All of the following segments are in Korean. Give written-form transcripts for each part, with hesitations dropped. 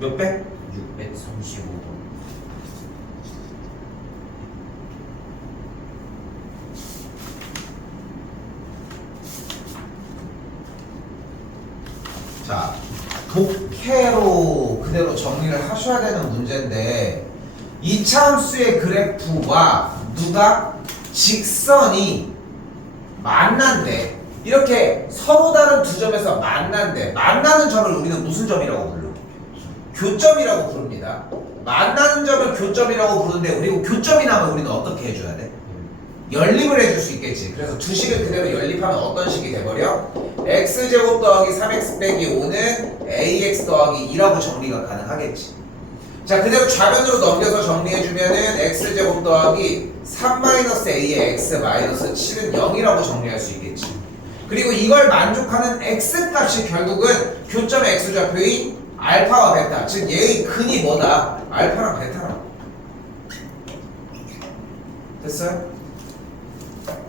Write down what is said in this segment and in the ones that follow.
몇 배? 635번. 자, 독해로 그대로 정리를 하셔야 되는 문제인데 이차함수의 그래프와 누가 직선이 만난대. 이렇게 서로 다른 두 점에서 만난대. 만나는 점을 우리는 무슨 점이라고 불러? 교점이라고 부릅니다. 만나는 점을 교점이라고 부르는데 그리고 교점이 나면 우리는 어떻게 해줘야 돼? 연립을 해줄 수 있겠지. 그래서 두 식을 그대로 연립하면 어떤 식이 돼버려? x제곱 더하기 3x 빼기 5는 ax 더하기 2라고 정리가 가능하겠지. 자, 그대로 좌변으로 넘겨서 정리해주면은 x제곱 더하기 3-a의 x 7은 0이라고 정리할 수 있겠지. 그리고 이걸 만족하는 x값이 결국은 교점의 x좌표인 알파와 베타, 즉 얘의 근이 뭐다? 알파랑 베타라고. 됐어요?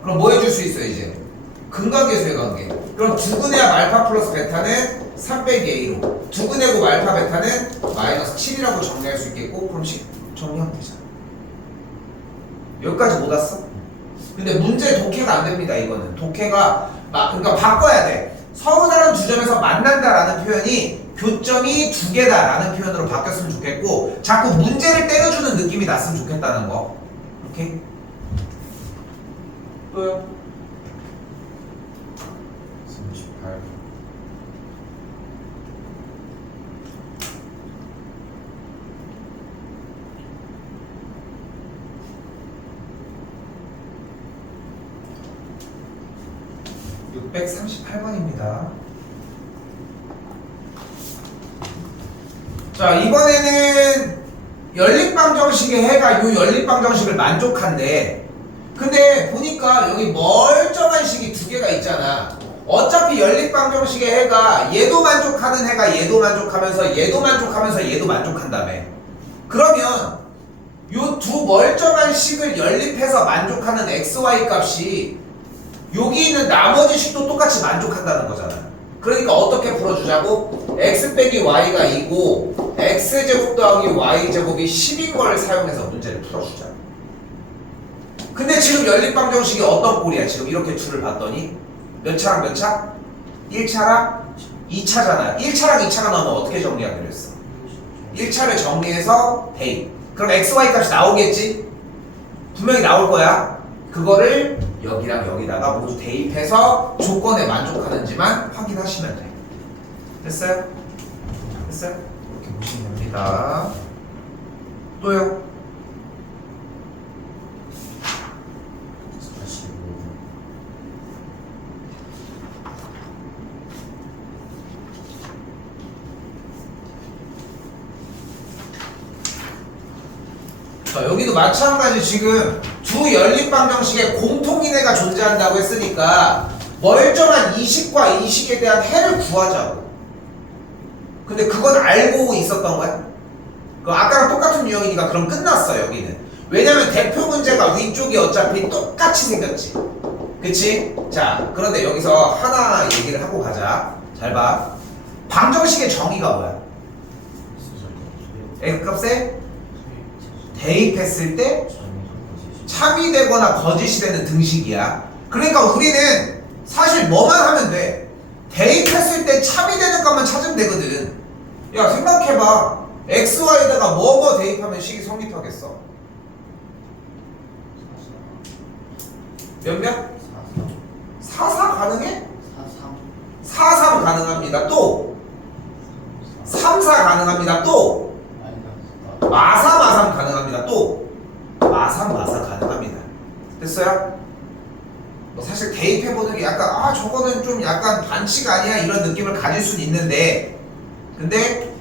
그럼 뭐 해줄 수 있어 이제? 근관계수의 관계. 그럼 두근의 합 알파 플러스 베타는 3 빼기 a로, 두근의 곱 알파 베타는 마이너스 7이라고 정리할 수 있겠고, 그럼 정리하면 되잖아. 여기까지 못 왔어? 근데 문제 독해가 안 됩니다. 이거는 독해가 그러니까 바꿔야 돼. 서로 다른 두 점에서 만난다라는 표현이 교점이 두 개다라는 표현으로 바뀌었으면 좋겠고, 자꾸 문제를 때려주는 느낌이 났으면 좋겠다는 거. 오케이? 또요? 38. 육 638번입니다. 자, 이번에는 연립방정식의 해가 이 연립방정식을 만족한대. 근데 보니까 여기 멀쩡한 식이 두 개가 있잖아. 어차피 연립방정식의 해가 얘도 만족하는 해가 얘도 만족하면서 얘도 만족하면서 얘도 만족한다며. 그러면 요 두 멀쩡한 식을 연립해서 만족하는 xy 값이 여기 있는 나머지 식도 똑같이 만족한다는 거잖아. 그러니까 어떻게 풀어주자고? x 빼기 y가 2고 x제곱 더하기 y제곱이 10인 걸 사용해서 문제를 풀어주자. 근데 지금 연립방정식이 어떤 꼴이야? 지금 이렇게 줄을 봤더니 몇 차랑 몇 차? 1차랑 2차잖아. 1차랑 2차가 나오면 어떻게 정리하기로 했어? 1차를 정리해서 대입. 그럼 xy 값이 나오겠지? 분명히 나올 거야. 그거를 여기랑 여기다가 모두 대입해서 조건에 만족하는지만 확인하시면 돼. 됐어요? 됐어요? 이렇게 보시면 됩니다. 또요? 45. 자, 여기도 마찬가지. 지금 두 연립방정식에 공통인해가 존재한다고 했으니까 멀쩡한 이 식과 이 식에 대한 해를 구하자고. 근데 그건 알고 있었던 거야? 그 아까랑 똑같은 유형이니까 그럼 끝났어. 여기는 왜냐면 대표 문제가 위쪽이 어차피 똑같이 생겼지. 그치? 자, 그런데 여기서 하나하나 얘기를 하고 가자. 잘 봐. 방정식의 정의가 뭐야? X값에 대입했을 때 참이 되거나 거짓이 되는 등식이야. 그러니까 우리는 사실 뭐만 하면 돼. 대입했을 때 참이 되는 것만 찾으면 되거든. 야, 생각해봐. xy에다가 뭐 대입하면 식이 성립하겠어? 몇몇? 44 가능해? 43 가능합니다. 또 34 가능합니다. 또 마삼 가능합니다. 또 마삼 가능합니다. 됐어요? 뭐 사실 대입해보는 게 약간 저거는 좀 약간 반칙 아니야 이런 느낌을 가질 수는 있는데, 근데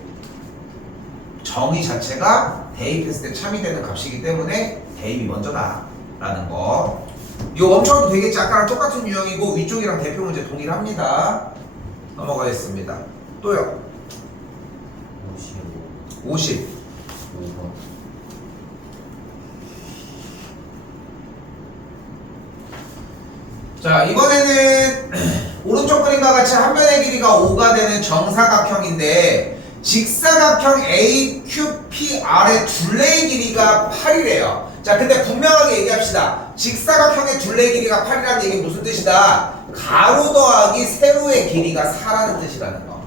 정의 자체가 대입했을 때 참이 되는 값이기 때문에 대입이 먼저다 라는 거. 이거 멈춰도 되겠지. 아까랑 똑같은 유형이고 위쪽이랑 대표 문제 동일합니다. 넘어가겠습니다. 또요. 50. 5번. 자, 이번에는 오른쪽 그림과 같이 한 변의 길이가 5가 되는 정사각형인데 직사각형 AQPR의 둘레의 길이가 8이래요. 자, 근데 분명하게 얘기합시다. 직사각형의 둘레의 길이가 8이라는 얘기는 무슨 뜻이다? 가로 더하기 세로의 길이가 4라는 뜻이라는 거.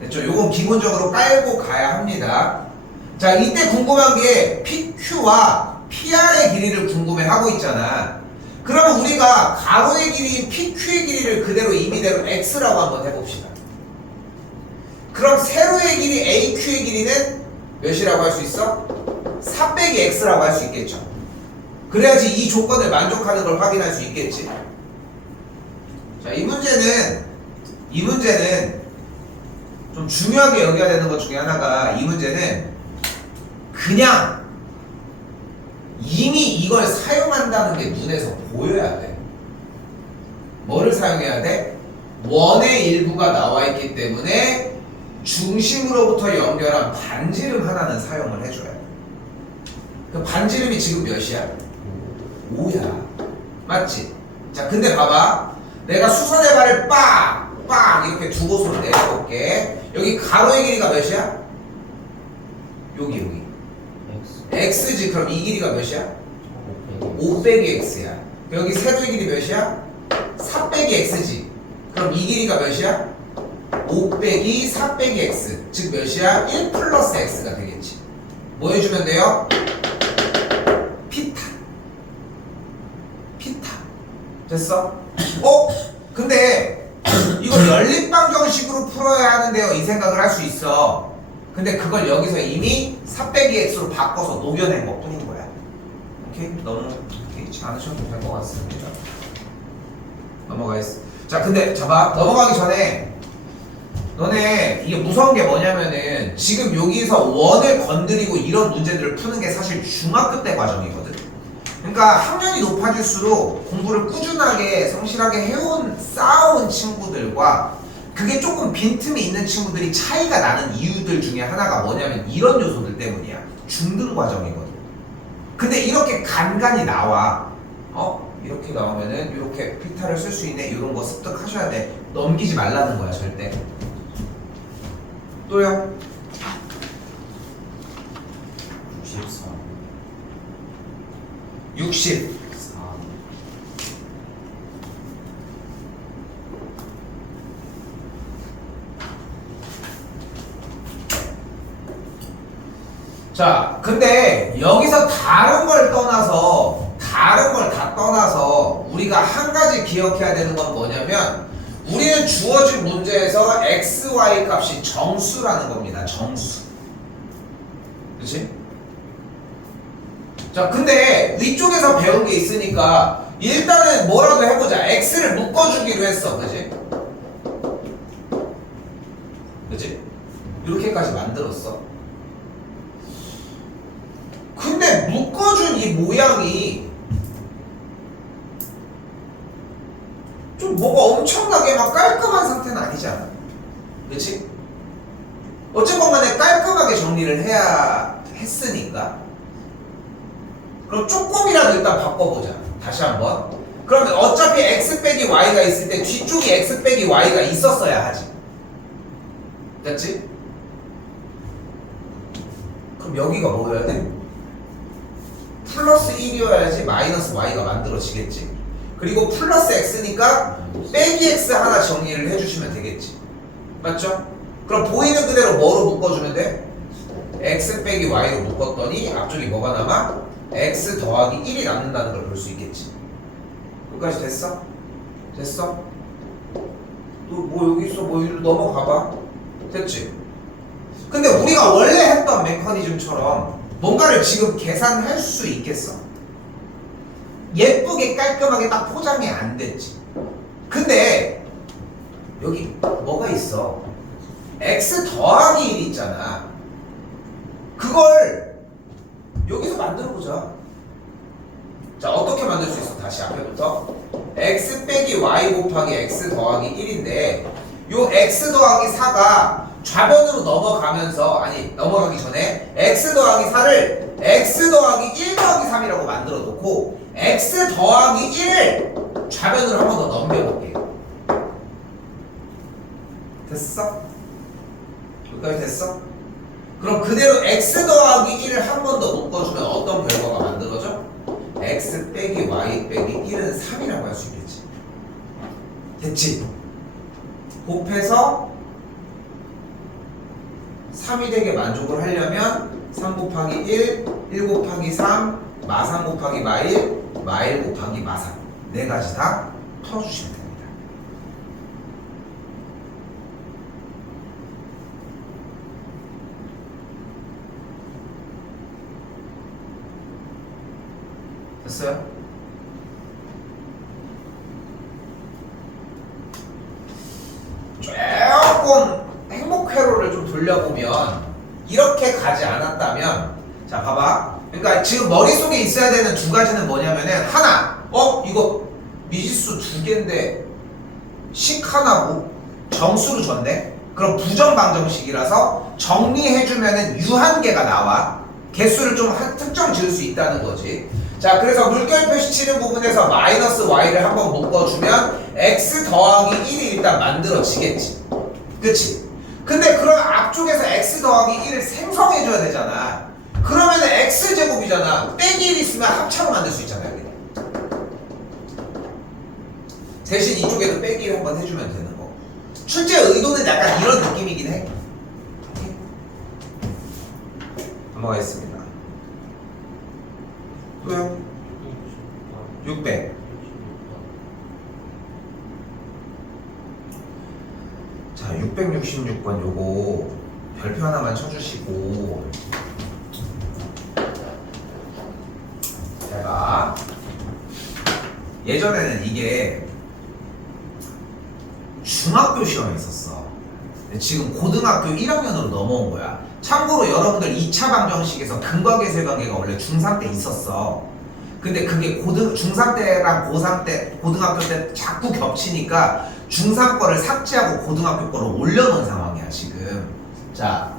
됐죠? 요건 기본적으로 깔고 가야 합니다. 자, 이때 궁금한 게 PQ와 PR의 길이를 궁금해하고 있잖아. 그러면 우리가 가로의 길이인 PQ의 길이를 그대로 임의대로 X라고 한번 해봅시다. 그럼 세로의 길이 AQ의 길이는 몇이라고 할 수 있어? 4 빼기 X라고 할 수 있겠죠. 그래야지 이 조건을 만족하는 걸 확인할 수 있겠지. 자, 이 문제는 좀 중요하게 여겨야 되는 것 중에 하나가, 이 문제는 그냥 이미 이걸 사용한다는 게 눈에서 보여야 돼. 뭐를 사용해야 돼? 원의 일부가 나와 있기 때문에 중심으로부터 연결한 반지름 하나는 사용을 해줘야 돼. 그 반지름이 지금 몇이야? 5야. 맞지? 자, 근데 봐봐. 내가 수선의 발을 빡 이렇게 두 곳으로 내려볼게. 여기 가로의 길이가 몇이야? 여기 X지. 그럼 이 길이가 몇이야? 5 빼기 X야. 여기 세로의 길이 몇이야? 4 빼기 X지. 그럼 이 길이가 몇이야? 5 빼기 4 빼기 X. 즉 몇이야? 1 플러스 X가 되겠지. 뭐 해주면 돼요? 피타. 됐어? 근데 이걸 연립방정식으로 풀어야 하는데요, 이 생각을 할 수 있어. 근데 그걸 여기서 이미 4 빼기 X로 바꿔서 녹여낸 것 뿐인 거야. 오케이? 너무 개의치 않으셔도 될 것 같습니다. 넘어가겠습니다. 자, 근데 잡아. 넘어가기 전에 너네 이게 무서운 게 뭐냐면은 지금 여기서 원을 건드리고 이런 문제들을 푸는 게 사실 중학교 때 과정이거든. 그러니까 학년이 높아질수록 공부를 꾸준하게 성실하게 쌓아온 친구들과 그게 조금 빈틈이 있는 친구들이 차이가 나는 이유들 중에 하나가 뭐냐면 이런 요소들 때문이야. 중등 과정이거든. 근데 이렇게 간간히 나와. 이렇게 나오면은 이렇게 피타를 쓸 수 있네. 이런 거 습득하셔야 돼. 넘기지 말라는 거야, 절대. 또요? 64 60. 4 자, 근데 여기서 다른 걸 다 떠나서 우리가 한 가지 기억해야 되는 건 뭐냐면 우리는 주어진 문제에서 x, y 값이 정수라는 겁니다. 정수. 그치? 자, 근데 위쪽에서 배운 게 있으니까 일단은 뭐라도 해보자. x를 묶어주기로 했어. 그치? 이렇게까지 만들었어. 근데 묶어준 이 모양이 좀 뭐가 엄청나게 막 깔끔한 상태는 아니잖아. 그치? 어쨌건 간에 깔끔하게 정리를 해야 했으니까. 그럼 조금이라도 일단 바꿔보자. 다시 한번. 그러면 어차피 x 빼기 y가 있을 때 뒤쪽이 x 빼기 y가 있었어야 하지. 됐지? 그럼 여기가 뭐여야 돼? 플러스 1이어야지 마이너스 y가 만들어지겠지. 그리고 플러스 x니까 빼기 x 하나 정리를 해주시면 되겠지. 맞죠? 그럼 보이는 그대로 뭐로 묶어주면 돼? x 빼기 y로 묶었더니 앞쪽이 뭐가 남아? x 더하기 1이 남는다는 걸 볼 수 있겠지. 여기까지 됐어? 됐어? 또 뭐 여기 있어? 뭐 이리로 넘어가봐. 됐지? 근데 우리가 원래 했던 메커니즘처럼 뭔가를 지금 계산할 수 있겠어? 예쁘게 깔끔하게 딱 포장이 안 됐지. 근데 여기 뭐가 있어? x 더하기 1 있잖아. 그걸 여기서 만들어보자. 자, 어떻게 만들 수 있어? 다시 앞에부터 x 빼기 y 곱하기 x 더하기 1인데 요 x 더하기 4가 좌변으로 넘어가면서, 넘어가기 전에 x 더하기 4를 x 더하기 1 더하기 3이라고 만들어 놓고 x 더하기 1을 좌변으로 한 번 더 넘겨볼게요. 됐어? 여기까지 됐어? 그럼 그대로 x 더하기 1을 한 번 더 묶어주면 어떤 결과가 만들어져? x 빼기 y 빼기 1은 3이라고 할 수 있겠지. 됐지? 곱해서 3이 되게 만족을 하려면 3 곱하기 1, 1 곱하기 3, 마3 곱하기 마1, 마1 곱하기 마3 네 가지 다 풀어주시면 됩니다. 됐어요? 조금 행복 회로를 좀 돌려보면 이렇게 가지 않았다면 자 봐봐 그러니까 지금 머릿속에 있어야 되는 두 가지는 뭐냐면은 하나 이거 미지수 두 개인데 식 하나고 정수로 줬네 그럼 부정방정식이라서 정리해주면은 유한계가 나와 개수를 좀 특정 지을 수 있다는 거지. 자 그래서 물결 표시 치는 부분에서 마이너스 y를 한번 묶어주면 x 더하기 1이 일단 만들어지겠지. 그치? 근데 그럼 앞쪽에서 x 더하기 1을 생성해줘야 되잖아. 그러면은 x제곱이잖아. 빼기 1 있으면 합차로 만들 수 있잖아. 여기. 대신 이쪽에도 빼기 1 한번 해주면 되는 거. 출제 의도는 약간 이런 느낌이긴 해. 넘어가겠습니다. 또요? 600. 자, 666번 요거 별표 하나만 쳐주시고 제가 예전에는 이게 중학교 시험에 있었어. 지금 고등학교 1학년으로 넘어온 거야. 참고로 여러분들 2차 방정식에서 근과계수의 관계가 원래 중3 때 있었어. 근데 그게 중3 때랑 고3 때, 고등학교 때 자꾸 겹치니까 중3 거를 삭제하고 고등학교 거를 올려놓은 상황이야, 지금. 자,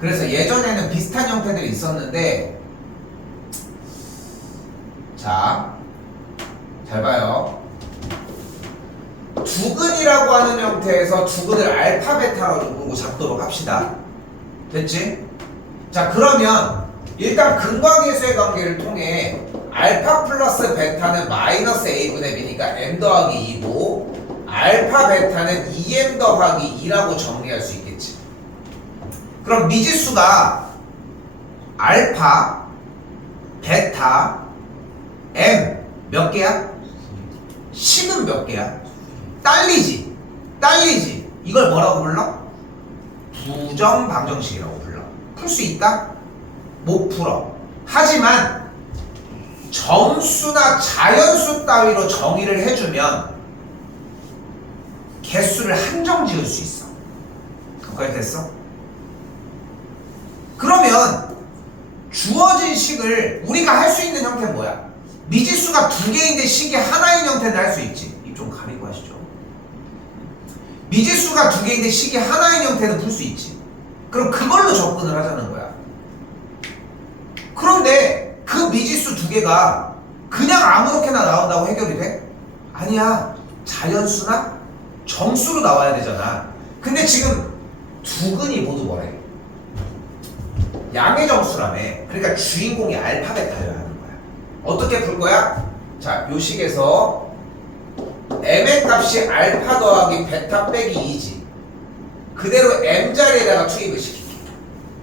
그래서 예전에는 비슷한 형태들이 있었는데, 자, 잘 봐요. 두근이라고 하는 형태에서 두근을 알파, 베타로 보고 잡도록 합시다. 됐지? 자 그러면 일단 근과계수의 관계를 통해 알파 플러스 베타는 마이너스 a분의 b니까 m 더하기 2고 알파 베타는 2m 더하기 2라고 정리할 수 있겠지. 그럼 미지수가 알파, 베타, m 몇 개야? 식은 몇 개야? 딸리지? 이걸 뭐라고 불러? 부정방정식이라고 불러. 풀 수 있다? 못 풀어. 하지만 정수나 자연수 따위로 정의를 해주면 개수를 한정 지을 수 있어. 거기까지 됐어? 그러면 주어진 식을 우리가 할 수 있는 형태는 뭐야? 미지수가 두 개인데 식이 하나인 형태는 할 수 있지. 입 좀 가리고 하시죠. 미지수가 두 개인데 식이 하나인 형태는 풀 수 있지. 그럼 그걸로 접근을 하자는 거야. 그런데 그 미지수 두 개가 그냥 아무렇게나 나온다고 해결이 돼? 아니야. 자연수나 정수로 나와야 되잖아. 근데 지금 두 근이 모두 뭐래? 양의 정수라며. 그러니까 주인공이 알파 베타여야 하는 거야. 어떻게 풀 거야? 자, 요 식에서 m의 값이 알파 더하기 베타 빼기 2지. 그대로 m 자리에다가 투입을 시킬게.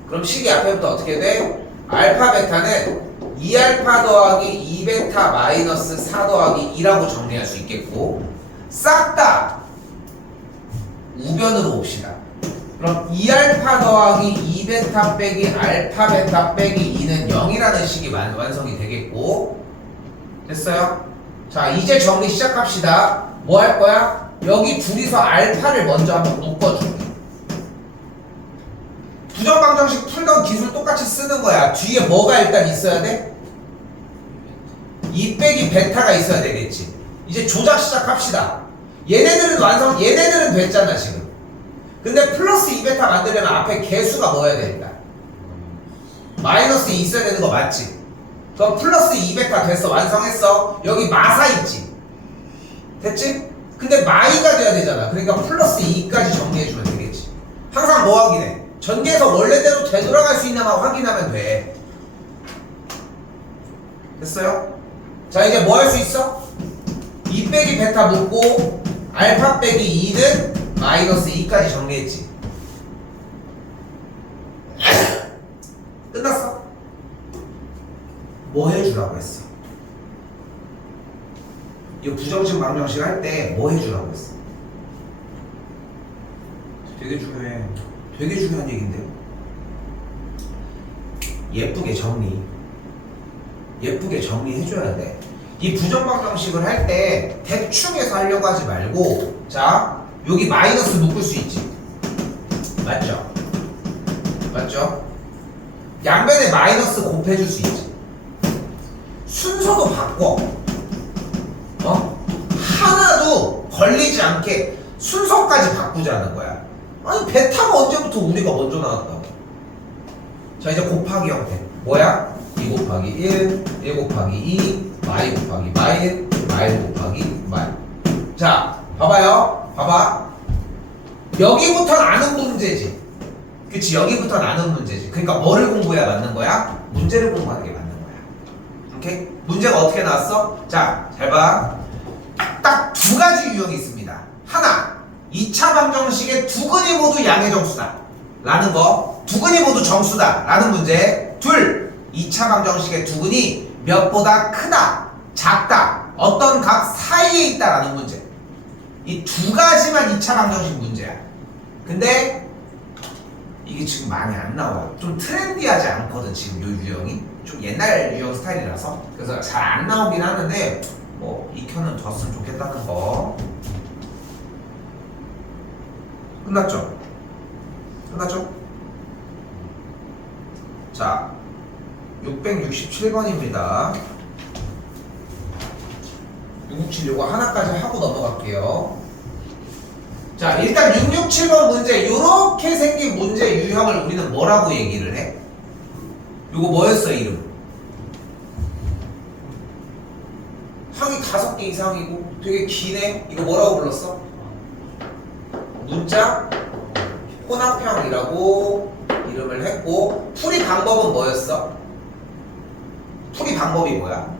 그럼 식이 앞에부터 어떻게 돼? 알파 베타는 2알파 더하기 2베타 마이너스 4 더하기 2라고 정리할 수 있겠고, 싹 다 우변으로 봅시다. 그럼 2알파 더하기 2베타 빼기 알파 베타 빼기 2는 0이라는 식이 완성이 되겠고, 됐어요? 자, 이제 정리 시작합시다. 뭐 할 거야? 여기 둘이서 알파를 먼저 한번 묶어줄게. 부정방정식 풀던 기술 똑같이 쓰는 거야. 뒤에 뭐가 일단 있어야 돼? 2 빼기 베타가 있어야 되겠지. 이제 조작 시작합시다. 얘네들은 됐잖아 지금. 근데 플러스 2베타 만들려면 앞에 개수가 뭐여야 되니까 마이너스 2 있어야 되는 거 맞지? 그럼 플러스 2베타 됐어. 완성했어. 여기 마사 있지? 됐지? 근데 마이가 돼야 되잖아. 그러니까 플러스 2까지 정리해주면 되겠지. 전개해서 원래대로 되돌아갈 수 있나만 확인하면 돼. 됐어요? 자, 이제 뭐 할 수 있어? 2 빼기 베타 묻고 알파 빼기 2는 마이너스 2까지 정리했지. 끝났어? 뭐 해주라고 했어? 이 부정식 방정식 할 때 뭐 해주라고 했어? 되게 중요해. 되게 중요한 얘기인데요. 예쁘게 정리해줘야 돼. 이 부정방정식을 할 때 대충해서 하려고 하지 말고, 자, 여기 마이너스 묶을 수 있지. 맞죠? 맞죠? 양변에 마이너스 곱해줄 수 있지. 순서도 바꿔. 하나도 걸리지 않게 순서까지 바꾸자는 거야. 아니, 베타가 언제부터 우리가 먼저 나왔다고. 자, 이제 곱하기 형태. 뭐야? 2 곱하기 1, 1 곱하기 2, 마이 곱하기 마이, 마이 곱하기 마이. 자, 봐봐요. 봐봐. 여기부터 나는 문제지. 그치? 여기부터 나는 문제지. 그러니까 뭐를 공부해야 맞는 거야? 문제를 공부하는 게 맞는 거야. 오케이? 문제가 어떻게 나왔어? 자, 잘 봐. 딱 두 가지 유형이 있습니다. 하나, 2차 방정식의 두근이 모두 양의 정수다 라는 거. 두근이 모두 정수다 라는 문제. 둘, 2차 방정식의 두근이 몇보다 크다, 작다, 어떤 각 사이에 있다라는 문제. 이 두 가지만 2차 방정식 문제야. 근데 이게 지금 많이 안 나와요. 좀 트렌디하지 않거든 지금 요 유형이. 좀 옛날 유형 스타일이라서. 그래서 잘 안 나오긴 하는데 뭐 익혀는 뒀으면 좋겠다는 거. 끝났죠? 끝났죠? 자, 667번입니다. 667 요거 하나까지 하고 넘어갈게요. 자, 일단 667번 문제, 요렇게 생긴 문제 유형을 우리는 뭐라고 얘기를 해? 요거 뭐였어, 이름? 항이 5개 이상이고 되게 기네? 이거 뭐라고 불렀어? 문자 혼합형이라고 이름을 했고, 풀이 방법은 뭐였어? 풀이 방법이 뭐야?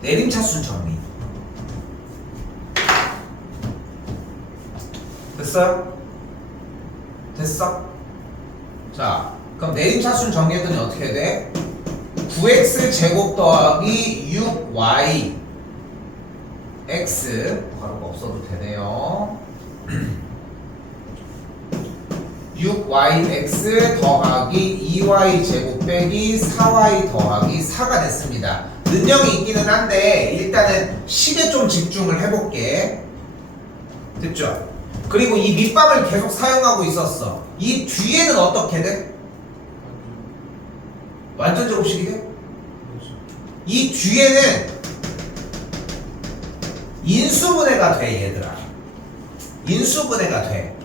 내림차순 정리. 됐어요? 됐어? 자, 그럼 내림차순 정리했더니 어떻게 돼? 9x 제곱 더하기 6y x 가로가 없어도 되네요. 6yx 더하기 2y 제곱 빼기 4y 더하기 4가 됐습니다. 능력이 있기는 한데 일단은 식에 좀 집중을 해볼게. 됐죠? 그리고 이 밑밥을 계속 사용하고 있었어. 이 뒤에는 어떻게 돼? 완전 제곱식이 돼? 이 뒤에는 인수분해가 돼, 얘들아. 인수분해가 돼.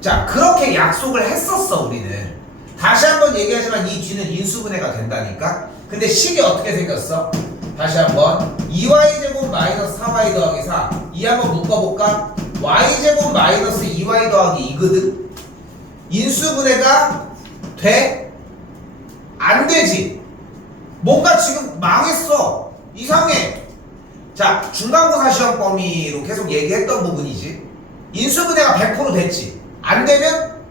자, 그렇게 약속을 했었어, 우리는. 다시 한번 얘기하지만 이 뒤는 인수분해가 된다니까? 근데 식이 어떻게 생겼어? 다시 한번 2y제곱 마이너스 4y 더하기 4. 이 한번 묶어볼까? y제곱 마이너스 2y 더하기 2거든? 인수분해가 돼? 안 되지. 뭔가 지금 망했어. 이상해. 자, 중간고사 시험 범위로 계속 얘기했던 부분이지. 인수분해가 100% 됐지. 안 되면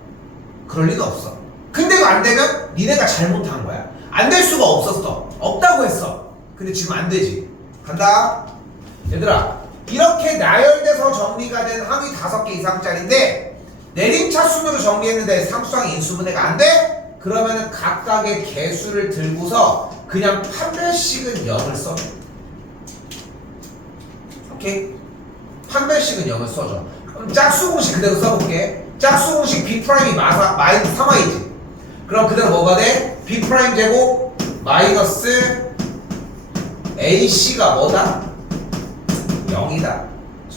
그럴 리는 없어. 근데 이거 안 되면 니네가 잘못한 거야. 안 될 수가 없었어. 없다고 했어. 근데 지금 안 되지. 간다. 얘들아, 이렇게 나열돼서 정리가 된 항이 5개 이상짜리인데 내림차순으로 정리했는데 상수항 인수분해가 안 돼? 그러면은 각각의 개수를 들고서 그냥 판별식은 0을 써줘. 오케이? 판별식은 0을 써줘. 그럼 짝수공식 그대로 써볼게. 짝수공식 B'이 마이너스 3y지. 그럼 그대로 뭐가 돼? B' 제곱 마이너스 AC가 뭐다? 0이다.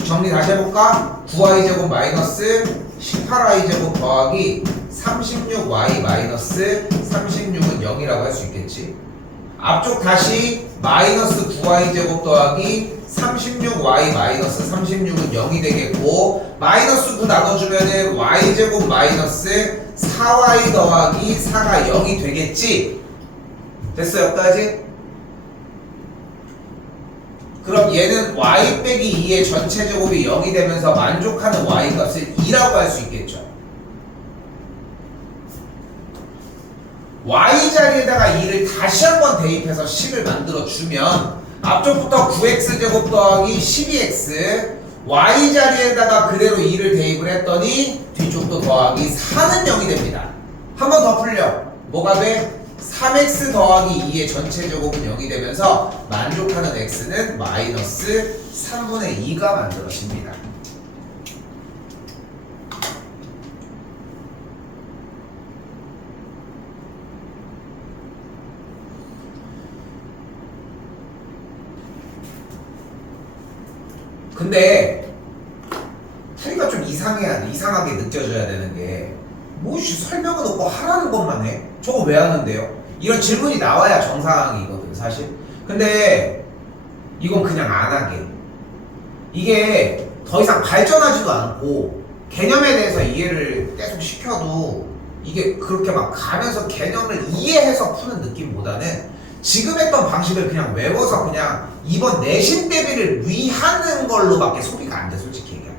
정리 다시 해볼까? 9y 제곱 마이너스 18y 제곱 더하기 36y 마이너스 36은 0이라고 할 수 있겠지. 앞쪽 다시 마이너스 9y제곱 더하기 36y 마이너스 36은 0이 되겠고 마이너스 9 나눠주면은 y제곱 마이너스 4y 더하기 4가 0이 되겠지? 됐어 여기까지? 그럼 얘는 y 빼기 2의 전체 제곱이 0이 되면서 만족하는 y 값을 2라고 할 수 있겠죠. y 자리에다가 2를 다시 한번 대입해서 10을 만들어주면 앞쪽부터 9x제곱 더하기 12x y 자리에다가 그대로 2를 대입을 했더니 뒤쪽도 더하기 4는 0이 됩니다. 한 번 더 풀려. 뭐가 돼? 3x 더하기 2의 전체 제곱은 0이 되면서 만족하는 x는 마이너스 3분의 2가 만들어집니다. 근데 풀이가 좀 이상하게 느껴져야 되는 게 뭐지 설명은 없고 하라는 것만 해? 저거 왜 하는데요? 이런 질문이 나와야 정상이거든 사실. 근데 이건 그냥 안 하게. 이게 더 이상 발전하지도 않고 개념에 대해서 이해를 계속 시켜도 이게 그렇게 막 가면서 개념을 이해해서 푸는 느낌보다는 지금 했던 방식을 그냥 외워서 그냥 이번 내신 대비를 위하는 걸로밖에 소비가 안 돼 솔직히 얘기하면.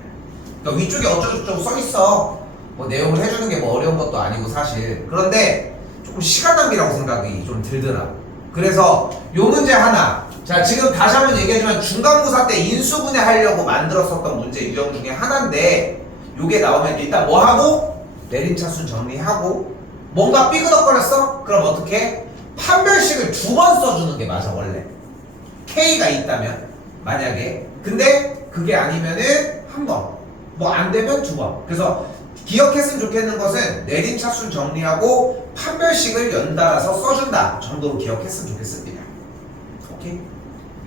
그러니까 위쪽에 어쩌고저쩌고 써있어. 뭐 내용을 해주는 게 뭐 어려운 것도 아니고 사실. 그런데 조금 시간 낭비라고 생각이 좀 들더라고. 그래서 요 문제 하나. 자 지금 다시 한번 얘기해주면 중간고사 때 인수분해 하려고 만들었었던 문제 유형 중에 하나인데 요게 나오면 일단 뭐 하고? 내림차순 정리하고 뭔가 삐그덕거렸어? 그럼 어떻게? 판별식을 2번 써주는 게 맞아 원래. K가 있다면 만약에. 근데 그게 아니면은 한 번. 뭐 안 되면 2번. 그래서 기억했으면 좋겠는 것은 내림차순 정리하고 판별식을 연달아서 써준다 정도로 기억했으면 좋겠습니다. 오케이?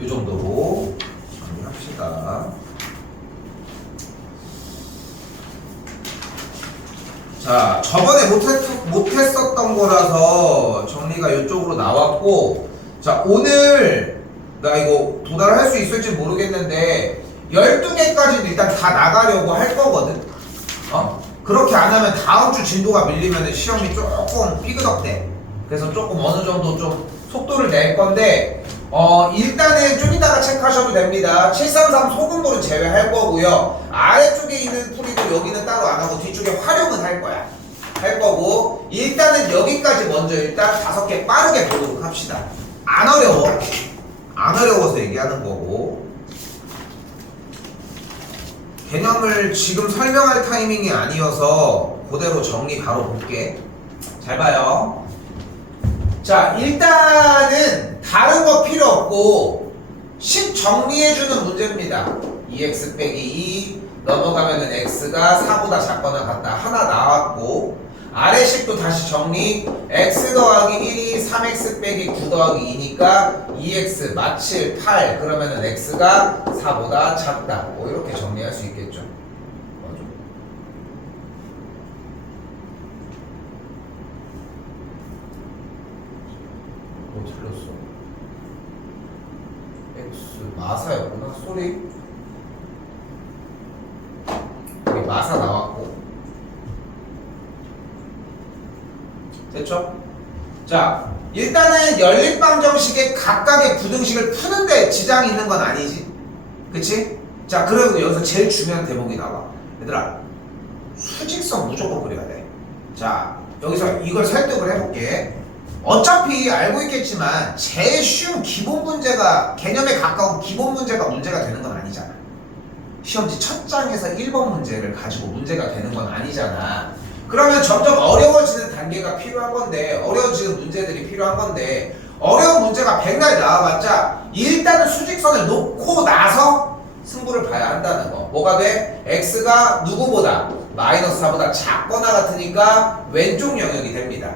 요 정도로 정리합시다. 자, 저번에 못했었던 거라서 정리가 이쪽으로 나왔고, 자, 오늘 나 이거 도달할 수 있을지 모르겠는데 12개까지는 일단 다 나가려고 할 거거든. 그렇게 안 하면 다음 주 진도가 밀리면 시험이 조금 삐그덕대. 그래서 조금 어느 정도 좀 속도를 낼 건데 일단은 좀 이따가 체크하셔도 됩니다. 733 소금물은 제외할 거고요. 아래쪽에 있는 풀이도 여기는 따로 안 하고 뒤쪽에 활용은 할 거야. 할 거고 일단은 여기까지 먼저 일단 5개 빠르게 보도록 합시다. 안 어려워. 안 어려워서 얘기하는 거고 개념을 지금 설명할 타이밍이 아니어서 그대로 정리 바로 볼게. 잘 봐요. 자 일단은 다른 거 필요 없고 10 정리해주는 문제입니다. 2x 빼기 2 넘어가면은 x가 4보다 작거나 같다 하나 나왔고 아래 10도 다시 정리. x 더하기 1이 3x 빼기 9 더하기 2니까 2x 마칠 8 그러면은 x가 4보다 작다. 뭐 이렇게 정리할 수 있겠죠. 맞아. 뭐 틀렸어? x 마사였구나. 쏘리. 여기 마사 나왔고 됐죠? 자 일단은 연립방정식의 각각의 부등식을 푸는데 지장이 있는 건 아니지 그치? 자 그리고 여기서 제일 중요한 대목이 나와. 얘들아 수직선 무조건 그려야 돼. 자 여기서 이걸 설득을 해볼게. 어차피 알고 있겠지만 제일 쉬운 기본 문제가 개념에 가까운 기본 문제가 되는 건 아니잖아. 시험지 첫 장에서 1번 문제를 가지고 문제가 되는 건 아니잖아. 그러면 점점 어려워지는 단계가 필요한 건데 어려워지는 문제들이 필요한 건데 어려운 문제가 백날 나와봤자 일단은 수직선을 놓고 나서 승부를 봐야 한다는 거. 뭐가 돼? x가 누구보다 마이너스 4보다 작거나 같으니까 왼쪽 영역이 됩니다.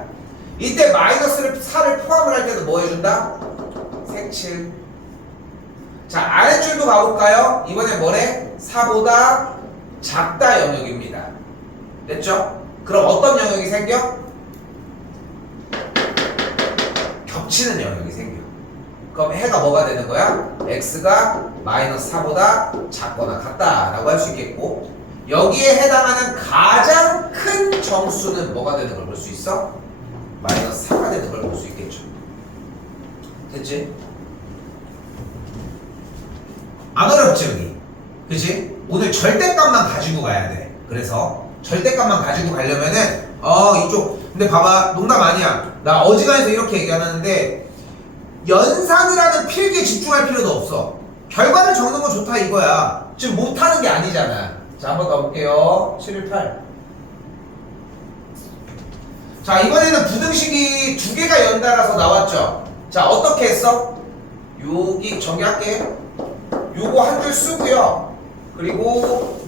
이때 마이너스 4를 포함을 할 때는 뭐 해준다? 색칠. 자 아래줄도 가볼까요? 이번엔 뭐래? 4보다 작다 영역입니다. 됐죠? 그럼 어떤 영역이 생겨? 겹치는 영역이 생겨. 그럼 해가 뭐가 되는 거야? x가 마이너스 4보다 작거나 같다라고 할 수 있겠고, 여기에 해당하는 가장 큰 정수는 뭐가 되는 걸 볼 수 있어? 마이너스 4가 되는 걸 볼 수 있겠죠. 됐지? 안 어렵지 여기? 그치? 오늘 절대값만 가지고 가야 돼. 그래서 절대값만 가지고 가려면은 이쪽, 근데 봐봐, 농담 아니야. 나 어지간해서 이렇게 얘기 안 하는데 연산을 하는 필기에 집중할 필요도 없어. 결과를 적는 건 좋다 이거야. 지금 못하는 게 아니잖아. 자, 한번 가볼게요. 718. 자, 이번에는 부등식이 두 개가 연달아서 나왔죠. 자, 어떻게 했어? 여기 정리할게. 요거 한 줄 쓰고요. 그리고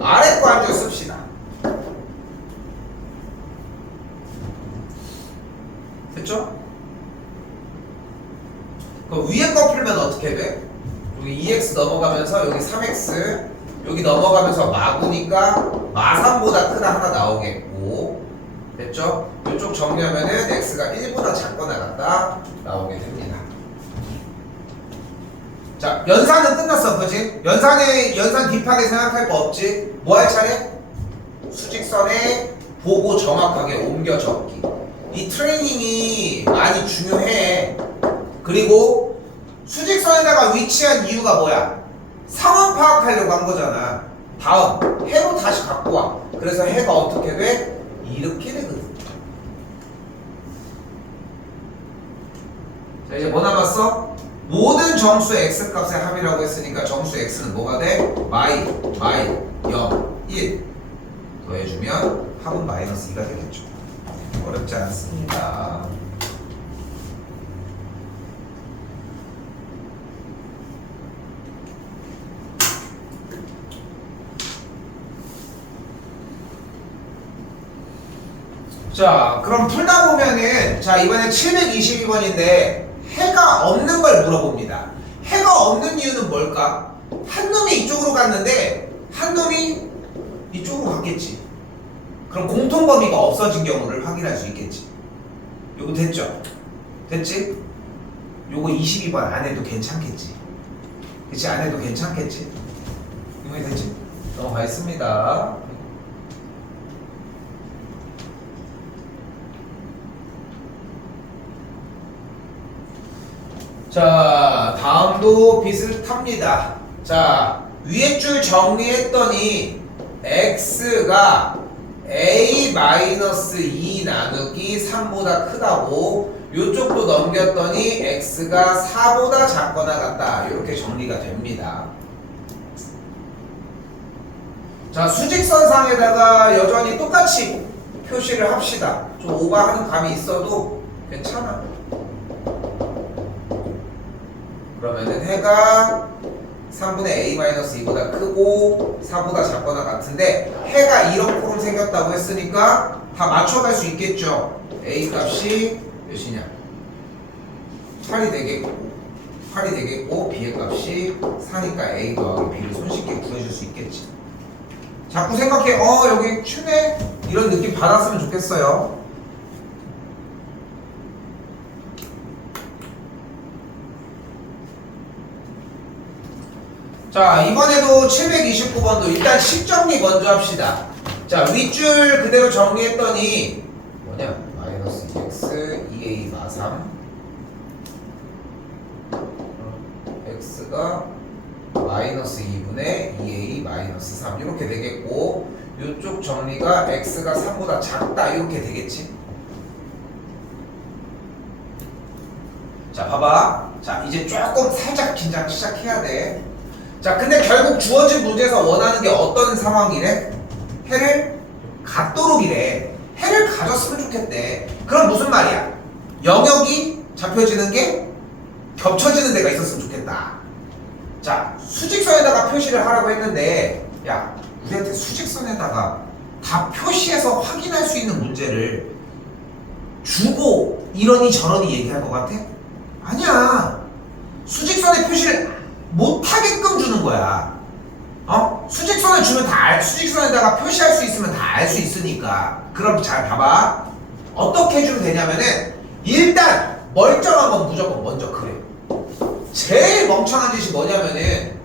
아래 거 한 줄 씁시다. 됐죠? 그럼 위에 거 풀면 어떻게 돼? 여기 2x 넘어가면서 여기 3x, 여기 넘어가면서 마구니까 마3보다 크다 하나 나오겠고, 됐죠? 이쪽 정리하면은 x가 1보다 작거나 같다 나오게 됩니다. 자, 연산은 끝났어, 그지? 연산 딥하게 생각할 거 없지? 뭐 할 차례? 수직선에 보고 정확하게 옮겨 적기. 이 트레이닝이 많이 중요해. 그리고 수직선에다가 위치한 이유가 뭐야? 상황 파악하려고 한 거잖아. 다음, 해로 다시 갖고 와. 그래서 해가 어떻게 돼? 이렇게 되거든. 자, 이제 뭐 남았어? 모든 정수 x값의 합이라고 했으니까 정수 x는 뭐가 돼? 마이 0, 1 더해주면 합은 마이너스 2가 되겠죠. 어렵지 않습니다. 자, 그럼 풀다 보면은, 자, 이번엔 722번인데 해가 없는 걸 물어봅니다. 해가 없는 이유는 뭘까? 한 놈이 이쪽으로 갔는데 한 놈이 이쪽으로 갔겠지. 그럼 공통 범위가 없어진 경우를 확인할 수 있겠지. 요거 됐죠? 됐지? 요거 22번 안 해도 괜찮겠지. 그치? 안 해도 괜찮겠지. 이거 됐지? 넘어가겠습니다. 자, 다음도 비슷합니다. 자, 위에 줄 정리했더니 x가 a-2 나누기 3보다 크다고, 요쪽도 넘겼더니 x가 4보다 작거나 같다. 이렇게 정리가 됩니다. 자, 수직선상에다가 여전히 똑같이 표시를 합시다. 좀 오버하는 감이 있어도 괜찮아. 그러면은 해가 3분의 a-2보다 크고 4보다 작거나 같은데, 해가 이렇게 생겼다고 했으니까 다 맞춰갈 수 있겠죠. a 값이 몇이냐? 8이 되겠고 b의 값이 4니까 a 더하기 b를 손쉽게 구해줄 수 있겠지. 자꾸 생각해. 여기 큐네? 이런 느낌 받았으면 좋겠어요. 자, 이번에도 729번도 일단 식 정리 먼저 합시다. 자, 윗줄 그대로 정리했더니 뭐냐? 마이너스 2x 2a 마3 x가 마이너스 2분의 2a 마이너스 3 이렇게 되겠고, 이쪽 정리가 x가 3보다 작다 이렇게 되겠지. 자, 봐봐. 자, 이제 조금 살짝 긴장 시작해야 돼. 자, 근데 결국 주어진 문제에서 원하는 게 어떤 상황이래? 해를 갖도록 이래. 해를 가졌으면 좋겠대. 그럼 무슨 말이야? 영역이 잡혀지는 게 겹쳐지는 데가 있었으면 좋겠다. 자, 수직선에다가 표시를 하라고 했는데, 야, 우리한테 수직선에다가 다 표시해서 확인할 수 있는 문제를 주고 이러니 저러니 얘기할 것 같아? 아니야. 수직선에 표시를 못하게끔 주는 거야. 수직선을 주면 수직선에다가 표시할 수 있으면 다 알 수 있으니까. 그럼 잘 봐봐. 어떻게 해주면 되냐면은, 일단 멀쩡한 건 무조건 먼저 그래. 제일 멍청한 짓이 뭐냐면은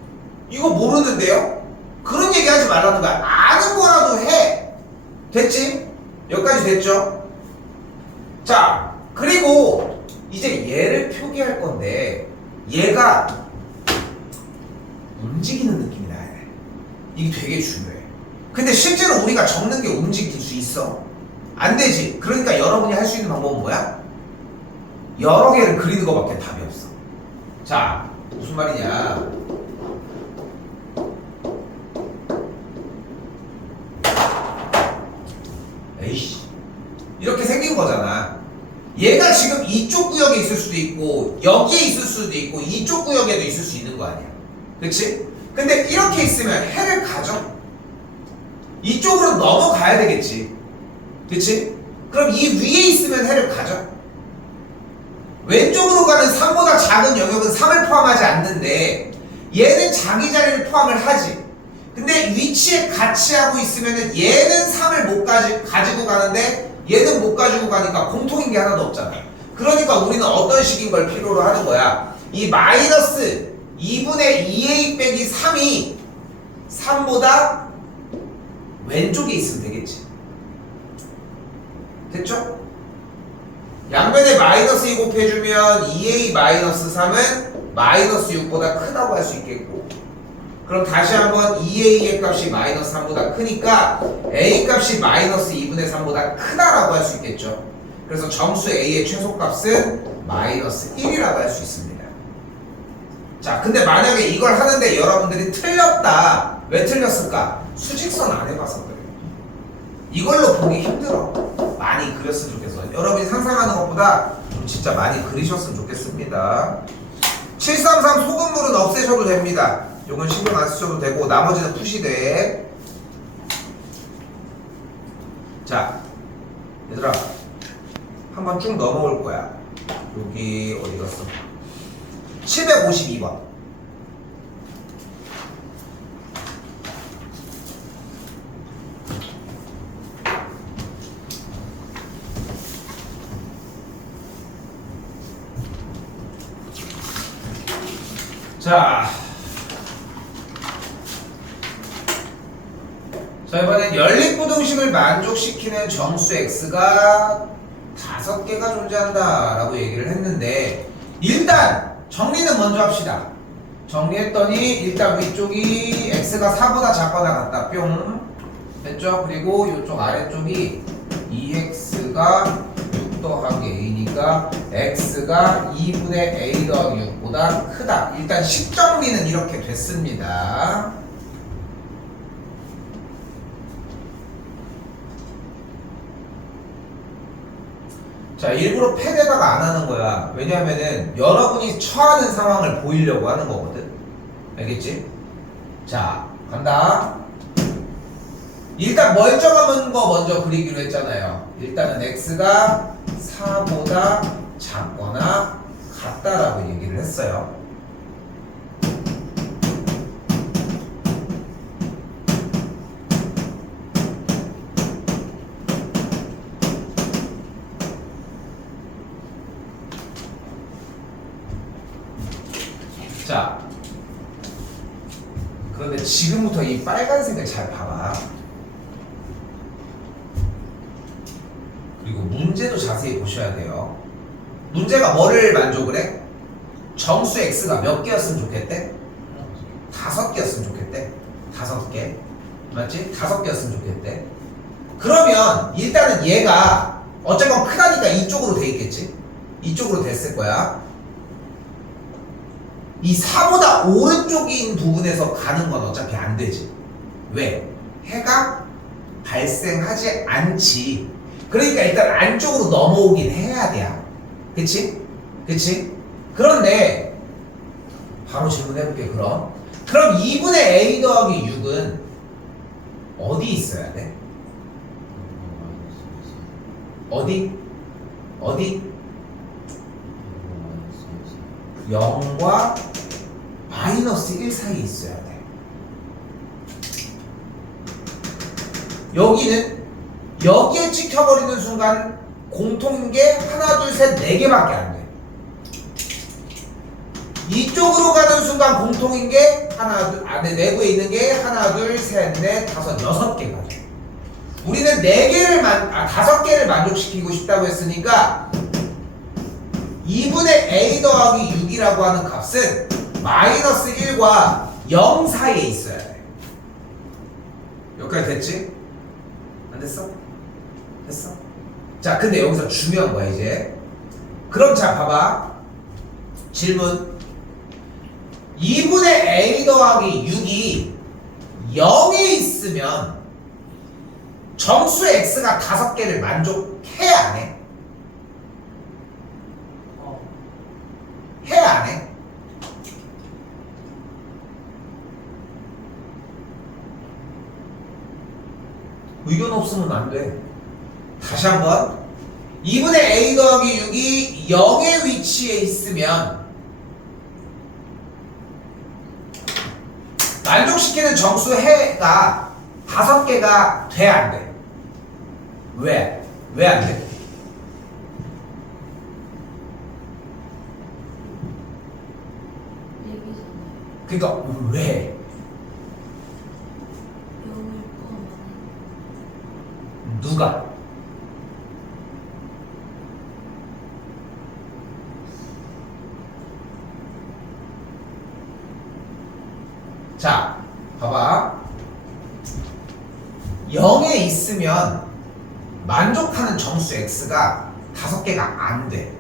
이거 모르는데요? 그런 얘기 하지 말라는 거야. 아는 거라도 해. 됐지? 여기까지 됐죠? 자, 그리고 이제 얘를 표기할 건데 얘가 움직이는 느낌이 나야 돼. 이게 되게 중요해. 근데 실제로 우리가 적는 게 움직일 수 있어? 안 되지. 그러니까 여러분이 할 수 있는 방법은 뭐야? 여러 개를 그리는 거밖에 답이 없어. 자, 무슨 말이냐? 에이씨, 이렇게 생긴 거잖아. 얘가 지금 이쪽 구역에 있을 수도 있고 여기에 있을 수도 있고 이쪽 구역에도 있을 수 있는 거 아니야. 그치? 근데 이렇게 있으면 해를 가져. 이쪽으로 넘어가야 되겠지. 그치? 그럼 이 위에 있으면 해를 가져. 왼쪽으로 가는 3보다 작은 영역은 3을 포함하지 않는데 얘는 자기 자리를 포함을 하지. 근데 위치에 같이 하고 있으면은 얘는 3을 못 가지고 가는데 얘는 못 가지고 가니까 공통인 게 하나도 없잖아. 그러니까 우리는 어떤 식인 걸 필요로 하는 거야. 이 마이너스 2분의 2a 빼기 3이 3보다 왼쪽에 있으면 되겠지. 됐죠? 양변에 마이너스 2 곱해주면 2a 마이너스 3은 마이너스 6보다 크다고 할 수 있겠고, 그럼 다시 한번 2a의 값이 마이너스 3보다 크니까 a 값이 마이너스 2분의 3보다 크다라고 할 수 있겠죠. 그래서 정수 a의 최소값은 마이너스 1이라고 할 수 있습니다. 자, 근데 만약에 이걸 하는데 여러분들이 틀렸다. 왜 틀렸을까? 수직선 안 해봐서 그래요. 이걸로 보기 힘들어. 많이 그렸으면 좋겠어. 여러분이 상상하는 것보다 좀 진짜 많이 그리셨으면 좋겠습니다. 733 소금물은 없애셔도 됩니다. 요건 신경 안 쓰셔도 되고 나머지는 푸시돼. 자, 얘들아 한번 쭉 넘어올 거야. 여기 어디 갔어? 752번. 자, 이번엔 연립부등식을 만족시키는 정수 x가 5개가 존재한다 라고 얘기를 했는데, 일단 정리는 먼저 합시다. 정리했더니 일단 위쪽이 x가 4보다 작거나 같다 뿅 됐죠? 그리고 이쪽 아래쪽이 2x가 6 더하기 a니까 x가 2분의 a 더하기 6보다 크다. 일단 식정리는 이렇게 됐습니다. 자, 일부러 펜에다가 안 하는 거야. 왜냐면은 여러분이 처하는 상황을 보이려고 하는 거거든. 알겠지? 자, 간다. 일단 멀쩡한 거 먼저 그리기로 했잖아요. 일단은 x가 4보다 작거나 같다라고 얘기를 했어요. 자, 그런데 지금부터 이 빨간색을 잘 봐봐. 그리고 문제도 자세히 보셔야 돼요. 문제가 뭐를 만족을 해? 정수 x가 몇 개였으면 좋겠대? 5개였으면 좋겠대. 5개. 맞지? 5개였으면 좋겠대. 그러면 일단은 얘가 어쨌건 크다니까 이쪽으로 돼 있겠지? 이쪽으로 됐을 거야. 이 4보다 오른쪽인 부분에서 가는 건 어차피 안 되지. 왜? 해가 발생하지 않지. 그러니까 일단 안쪽으로 넘어오긴 해야 돼. 그치? 그치? 그런데 바로 질문해볼게. 그럼 2분의 a 더하기 6은 어디 있어야 돼? 어디? 0과 마이너스 1 사이에 있어야 돼. 여기는 여기에 찍혀버리는 순간 공통인 게 하나, 둘, 셋, 4개밖에 안 돼. 이쪽으로 가는 순간 공통인 게 하나, 둘, 안에 내부에 있는 게 하나, 둘, 셋, 넷, 다섯, 6개가. 우리는 5개를 만족시키고 싶다고 했으니까 2분의 a 더하기 6이라고 하는 값은 마이너스 1과 0 사이에 있어야 돼. 여기까지 됐지? 안 됐어? 됐어? 자, 근데 여기서 중요한 거야 이제. 그럼 자 봐봐. 질문. 2분의 a 더하기 6이 0에 있으면 정수 x가 5개를 만족해 안 해? 해 안 해? 의견 없으면 안 돼. 다시 한번. 2분의 a 더하기 6이 0의 위치에 있으면 만족시키는 정수 해가 5개가 돼 안 돼? 왜? 왜 안 돼? 그러니까 왜? 0을 포함하는 누가? 자, 봐봐. 0에 있으면 만족하는 정수 x가 5개가 안 돼.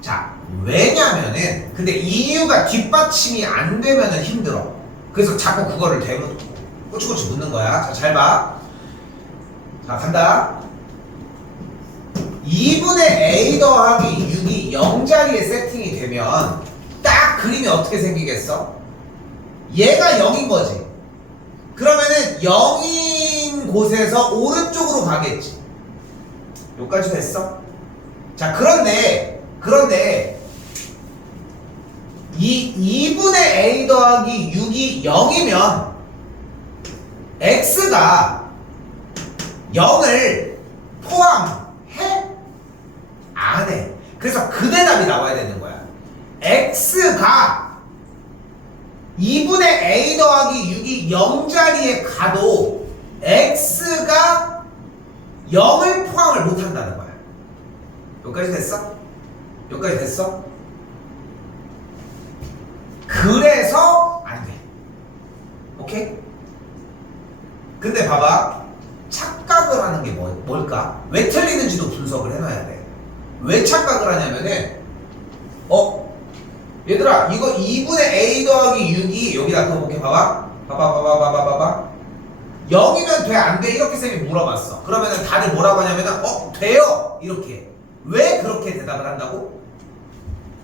자, 왜냐면은 근데 이유가 뒷받침이 안 되면은 힘들어. 그래서 자꾸 그거를 꼬치꼬치 묻는 거야. 자, 잘 봐. 자, 간다. 2분의 a 더하기 6이 0자리에 세팅이 되면 딱 그림이 어떻게 생기겠어? 얘가 0인 거지. 그러면은 0인 곳에서 오른쪽으로 가겠지. 여기까지 됐어? 자, 그런데 2분의 a 더하기 6이 0이면 x가 0을 포함해? 안 해. 그래서 그 대답이 나와야 되는 거야. x가 2분의 a 더하기 6이 0자리에 가도 x가 0을 포함을 못한다는 거야. 여기까지 됐어? 여기까지 됐어? 그래서 안 돼. 오케이? 근데 봐봐. 착각을 하는 게 뭘까? 왜 틀리는지도 분석을 해놔야 돼. 왜 착각을 하냐면은 얘들아 이거 2분의 a 더하기 6이 여기다 그어볼게. 봐봐. 봐봐. 0이면 돼? 안 돼? 이렇게 쌤이 물어봤어. 그러면은 다들 뭐라고 하냐면은 돼요! 이렇게. 왜 그렇게 대답을 한다고?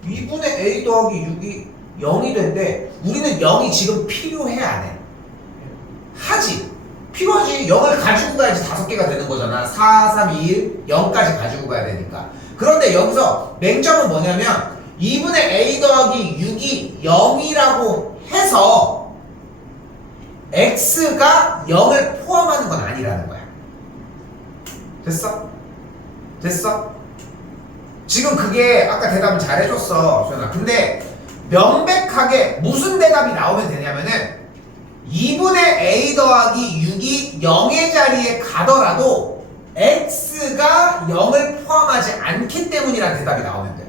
2분의 a 더하기 6이 0이 된대. 우리는 0이 지금 필요해 안 해? 하지. 필요하지. 0을 가지고 가야지 5개가 되는 거잖아. 4, 3, 2, 1, 0까지 가지고 가야 되니까. 그런데 여기서 맹점은 뭐냐면 2분의 a 더하기 6이 0이라고 해서 x가 0을 포함하는 건 아니라는 거야. 됐어? 됐어? 지금 그게 아까 대답을 잘 해줬어, 소연아. 근데 명백하게 무슨 대답이 나오면 되냐면은 2분의 a 더하기 6이 0의 자리에 가더라도 x가 0을 포함하지 않기 때문이라는 대답이 나오면 돼.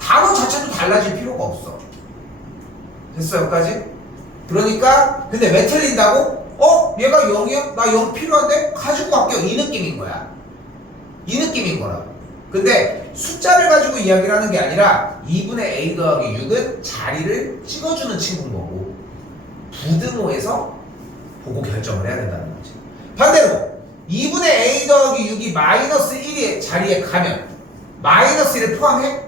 단어 자체도 달라질 필요가 없어. 됐어? 여기까지? 그러니까 근데 왜 틀린다고? 얘가 0이야? 나 0 필요한데? 가지고 갈게요. 이 느낌인 거야. 이 느낌인 거라고. 근데 숫자를 가지고 이야기를 하는 게 아니라 2분의 a 더하기 6은 자리를 찍어주는 친구인 거고 부등호에서 보고 결정을 해야 된다는 거지. 반대로 2분의 a 더하기 6이 마이너스 1의 자리에 가면 마이너스 1을 포함해?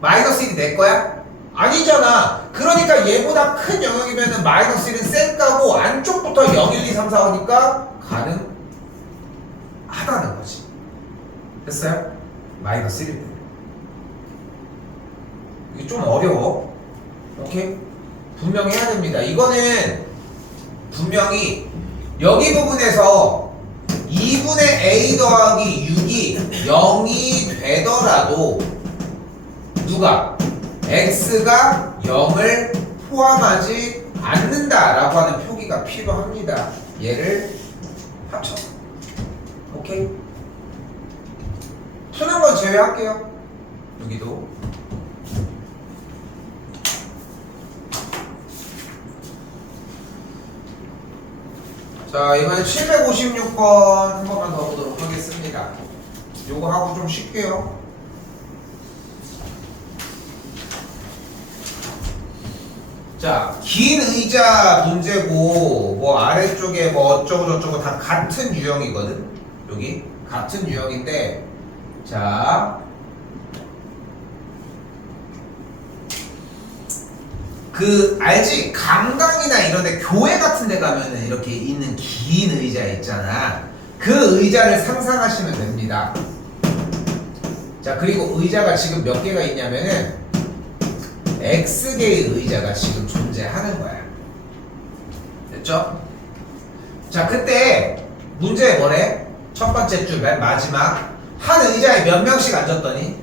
마이너스 1이 내 거야? 아니잖아. 그러니까 얘보다 큰 영역이면 마이너스 1은 쌩까고 안쪽부터 0, 1, 2, 3, 4 하니까 가능하다는 거지. 됐어요? 마이너스 1일 때. 이게 좀 어려워. 오케이? 분명히 해야 됩니다. 이거는 분명히 여기 부분에서 2분의 a 더하기 6이 0이 되더라도 누가? x가 0을 포함하지 않는다라고 하는 표기가 필요합니다. 얘를 합쳐서. 오케이? 푸는 건 제외할게요. 여기도. 자, 이번에 756번 한 번만 더 보도록 하겠습니다. 요거 하고 좀 쉴게요. 자, 긴 의자 문제고 뭐 아래쪽에 뭐 어쩌고 저쩌고 다 같은 유형이거든. 여기 같은 유형인데, 자, 그 알지? 강당이나 이런 데 교회 같은 데 가면은 이렇게 있는 긴 의자 있잖아. 그 의자를 상상하시면 됩니다. 자, 그리고 의자가 지금 몇 개가 있냐면은 X개의 의자가 지금 존재하는 거야. 됐죠? 자, 그때 문제 뭐래? 첫 번째 줄 맨 마지막 한 의자에 몇 명씩 앉았더니,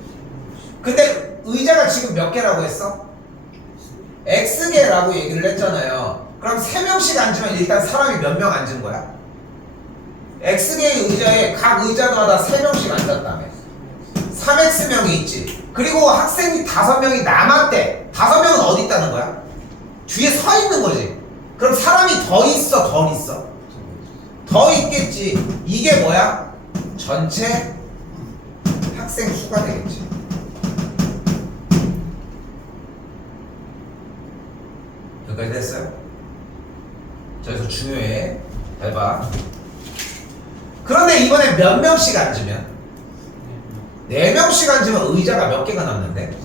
근데 의자가 지금 몇 개라고 했어? X개라고 얘기를 했잖아요. 그럼 3명씩 앉으면 일단 사람이 몇 명 앉은 거야? X개의 의자에 각 의자마다 3명씩 앉았다며. 3X명이 있지. 그리고 학생이 5명이 남았대. 5명은 어디 있다는 거야? 뒤에 서 있는 거지. 그럼 사람이 더 있어, 덜 있어? 더 있겠지. 이게 뭐야? 전체 학생 수가 되겠지. 여기까지 됐어요? 자, 여기서 중요해. 잘 봐. 그런데 이번에 몇 명씩 앉으면? 4명씩 앉으면 의자가 몇 개가 남는데?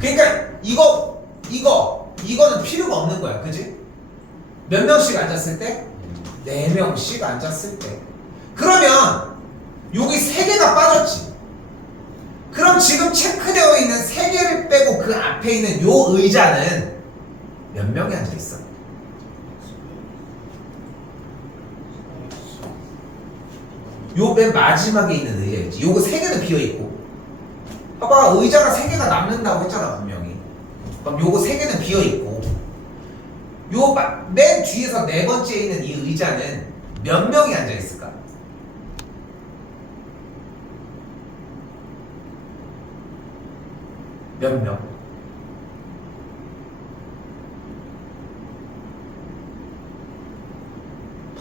그러니까 이거는 필요가 없는 거야. 그지? 몇 명씩 앉았을 때? 4명씩 앉았을 때. 그러면 여기 3개가 빠졌지. 그럼 지금 체크되어 있는 3개를 빼고 그 앞에 있는 요 의자는 몇 명이 앉아있어? 요 맨 마지막에 있는 의자였지. 요거 3개는 비어있고. 봐봐, 의자가 3개가 남는다고 했잖아, 분명히. 그럼 요거 3개는 비어있고, 요 맨 뒤에서 4번째에 있는 이 의자는 몇 명이 앉아있을까? 몇 명?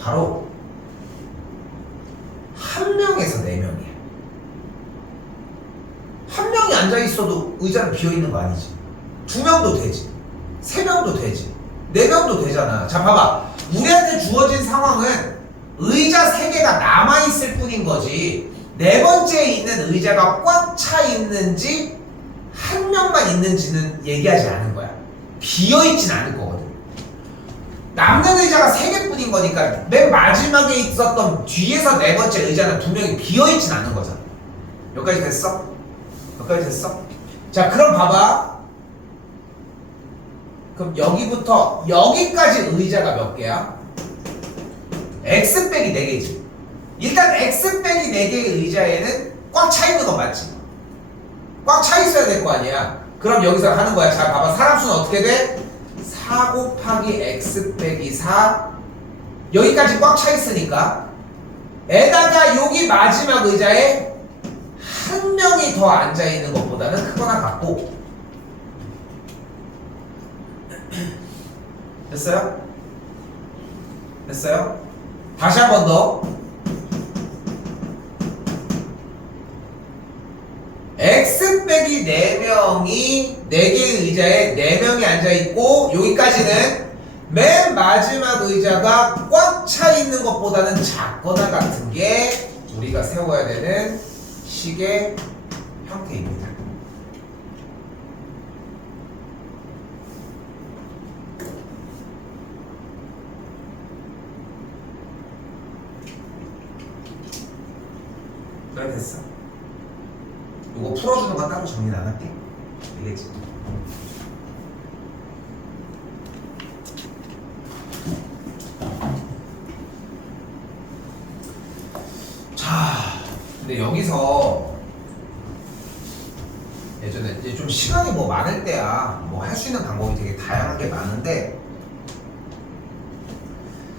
바로 1명에서 4명이야. 1명이 앉아있어도 의자는 비어있는 거 아니지. 2명도 되지. 3명도 되지. 4명도 되잖아. 자, 봐봐. 우리한테 주어진 상황은 의자 3개가 남아있을 뿐인 거지. 4번째에 있는 의자가 꽉 차 있는지 1명만 있는지는 얘기하지 않은 거야. 비어있진 않을 거거든. 남는 의자가 3개뿐인 거니까 맨 마지막에 있었던 뒤에서 4번째 의자는 분명히 비어있진 않은 거잖아. 여기까지 됐어? 여기까지 됐어? 자, 그럼 봐봐. 그럼 여기부터 여기까지 의자가 몇 개야? X 빼기 4개지. 일단 X 빼기 4개의 의자에는 꽉 차 있는 건 맞지? 꽉 차 있어야 될 거 아니야. 그럼 여기서 하는 거야. 자, 봐봐. 사람 수는 어떻게 돼? 4 곱하기 X 빼기 4. 여기까지 꽉 차 있으니까 에다가 여기 마지막 의자에 1명이 더 앉아있는 것보다는 크거나 같고. 됐어요? 됐어요? 다시 한 번 더. X 빼기 4명이 4개의 의자에 4명이 앉아있고, 여기까지는 맨 마지막 의자가 꽉 차 있는 것보다는 작거나 같은 게 우리가 세워야 되는 식의 형태입니다. 그래, 됐어. 이거 풀어주는 건 따로 정리는 안 할게. 알겠지? 자, 근데 여기서 예전에 이제 좀 좀 시간이 뭐 많을 때야 뭐 할 수 있는 방법이 되게 다양한 게 많은데,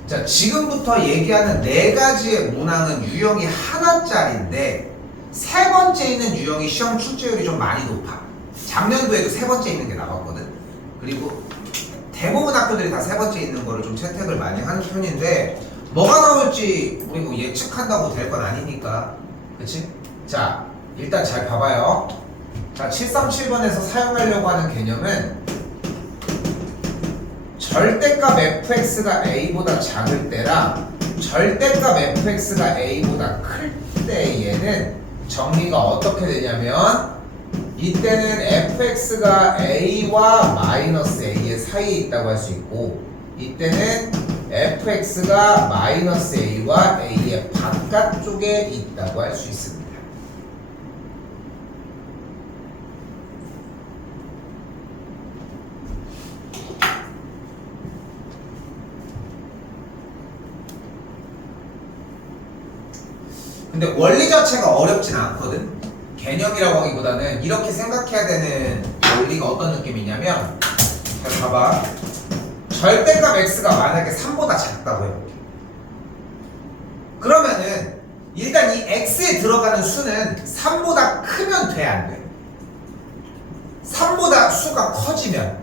자, 지금부터 얘기하는 네 가지의 문항은 유형이 하나짜리인데 세 번째 있는 유형이 시험 출제율이 좀 많이 높아. 작년도에도 세 번째 있는 게 나왔거든. 그리고 대부분 학교들이 다 세 번째 있는 거를 좀 채택을 많이 하는 편인데, 뭐가 나올지 우리 뭐 예측한다고 될 건 아니니까, 그치? 자, 일단 잘 봐봐요. 자, 737번에서 사용하려고 하는 개념은 절대값 fx가 a보다 작을 때랑 절대값 fx가 a보다 클 때에는 정리가 어떻게 되냐면, 이때는 fx가 a와 마이너스 a의 사이에 있다고 할 수 있고, 이때는 fx가 마이너스 a와 a의 바깥쪽에 있다고 할 수 있습니다. 근데 원리 자체가 어렵진 않거든. 개념이라고 하기보다는 이렇게 생각해야 되는 원리가 어떤 느낌이냐면, 잘 봐봐. 절대값 x가 만약에 3보다 작다고 해볼게. 그러면은 일단 이 x에 들어가는 수는 3보다 크면 돼, 안 돼? 3보다 수가 커지면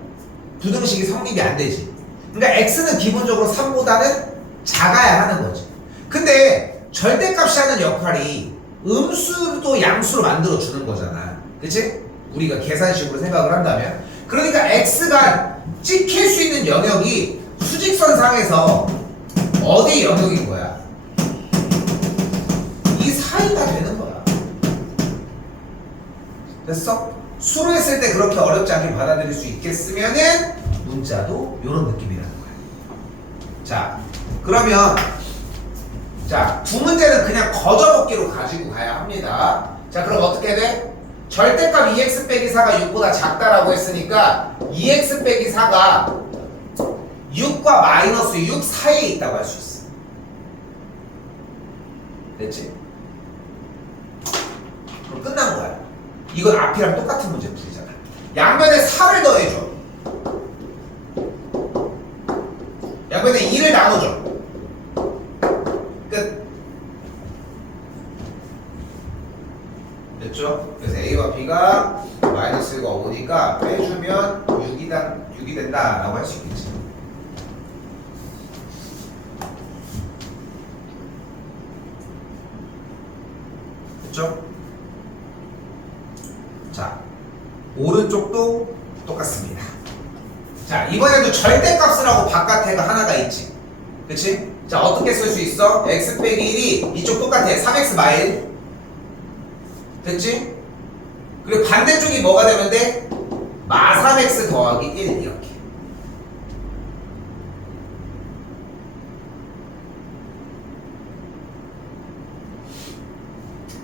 부등식이 성립이 안 되지. 그러니까 x는 기본적으로 3보다는 작아야 하는 거지. 근데 절대값이 하는 역할이 음수도 양수로 만들어 주는 거잖아. 그치? 우리가 계산식으로 생각을 한다면. 그러니까 x가 찍힐 수 있는 영역이 수직선상에서 어디 영역인 거야? 이 사이가 되는 거야. 됐어? 수로 했을 때 그렇게 어렵지 않게 받아들일 수 있겠으면은 문자도 이런 느낌이라는 거야. 자, 그러면 자, 두 문제는 그냥 거저먹기로 가지고 가야 합니다. 자, 그럼 어떻게 돼? 절대값 2x 빼기 4가 6보다 작다라고 했으니까 2x 빼기 4가 6과 마이너스 6 사이에 있다고 할 수 있어. 됐지? 그럼 끝난 거야. 이건 앞이랑 똑같은 문제 풀이잖아. 양변에 4를 더해줘. 양변에 2를 나눠줘. 끝. 됐죠? 그래서 A와 B가 마이너스 1과 5니까 빼주면 6이 된다라고 할 수 있겠지. 됐죠? 자, 오른쪽도 똑같습니다. 자, 이번에도 절대값이라고 바깥에가 하나가 있지. 그치? 자, 어떻게 쓸 수 있어? x 빼기 1이 이쪽 똑같아. 3x 마일. 됐지? 그리고 반대쪽이 뭐가 되면 돼? 마 3x 더하기 1 이렇게.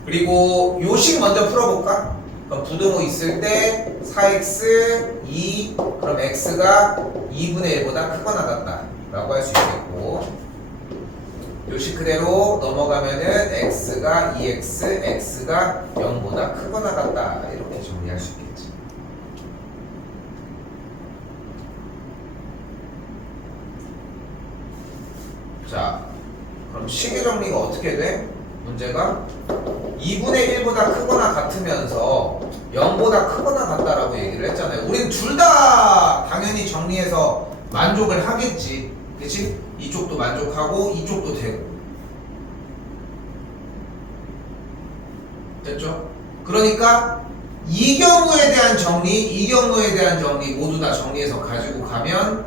그리고 요식 먼저 풀어볼까? 그럼 부등호 있을 때 4x 2 그럼 x가 2분의 1보다 크거나 같다 라고 할 수 있겠고, 요식 그대로 넘어가면은 x가 2x, x가 0보다 크거나 같다 이렇게 정리할 수 있겠지. 자, 그럼 식의 정리가 어떻게 돼? 문제가 2분의 1보다 크거나 같으면서 0보다 크거나 같다라고 얘기를 했잖아요. 우린 둘 다 당연히 정리해서 만족을 하겠지. 그치? 이쪽도 만족하고 이쪽도 되고. 됐죠? 그러니까 이 경우에 대한 정리, 이 경우에 대한 정리 모두 다 정리해서 가지고 가면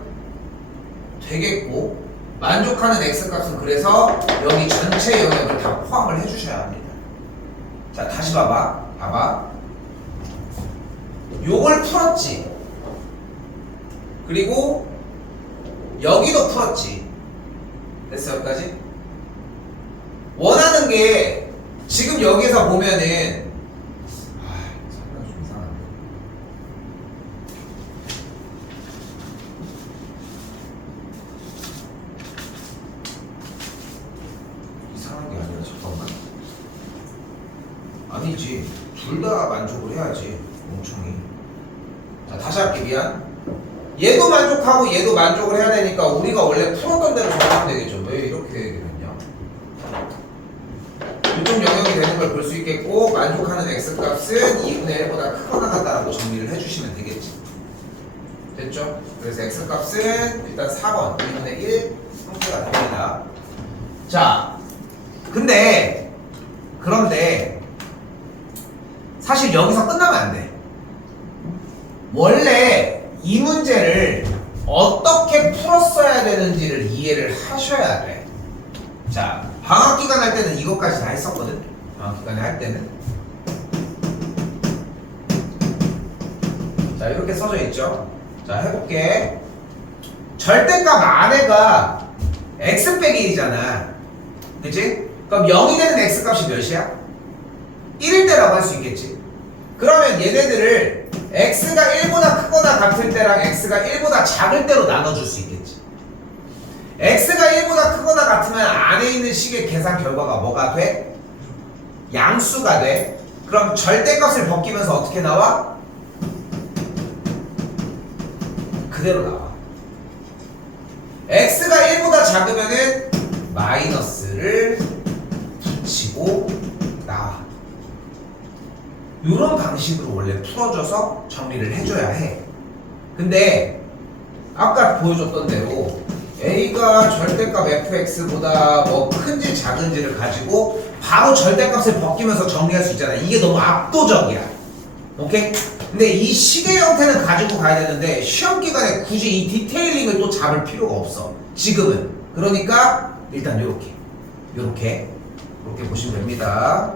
되겠고, 만족하는 x값은 그래서 여기 전체 영역을 다 포함을 해주셔야 합니다. 자, 다시 봐봐. 봐봐. 요걸 풀었지. 그리고 여기도 풀었지. 됐어, 여기까지? 원하는 게 지금 여기서 보면은 설명 좀 이상한데. 이상한 게 아니라 잠깐만. 아니지. 둘 다 만족을 해야지. 멍청이. 다시 할게. 미안. 얘도 만족하고 얘도 만족을 해야 되니까 우리가 원래 풀었던 대로 적으면 되겠죠. 왜 이렇게 되겠냐? 이쪽 영역이 되는 걸 볼 수 있겠고, 만족하는 x값은 2분의 1보다 크거나 같다라고 정리를 해주시면 되겠지. 됐죠? 그래서 x값은 일단 4번 2분의 1 형태가 됩니다. 자, 그런데 사실 여기서 끝나면 안 돼. 원래 이 문제를 어떻게 풀었어야 되는지를 이해를 하셔야 돼. 자, 방학기간 할 때는 이것까지 다 했었거든. 방학기간에 할 때는. 자, 이렇게 써져 있죠. 자, 해볼게. 절대값 안에가 x 빼기 1이잖아. 그치? 그럼 0이 되는 x값이 몇이야? 1일 때라고 할 수 있겠지. 그러면 얘네들을 x가 1보다 크거나 같을 때랑 x가 1보다 작을 때로 나눠줄 수 있겠지. x가 1보다 크거나 같으면 안에 있는 식의 계산 결과가 뭐가 돼? 양수가 돼. 그럼 절대값을 벗기면서 어떻게 나와? 그대로 나와. x가 1보다 작으면은 마이너스를 붙이고 나와. 이런 방식으로 원래 풀어줘서 정리를 해줘야 해. 근데 아까 보여줬던 대로 a가 절대값 fx보다 뭐 큰지 작은지를 가지고 바로 절대값을 벗기면서 정리할 수 있잖아. 이게 너무 압도적이야. 오케이? 근데 이 식의 형태는 가지고 가야 되는데 시험 기간에 굳이 이 디테일링을 또 잡을 필요가 없어. 지금은. 그러니까 일단 요렇게 보시면 됩니다.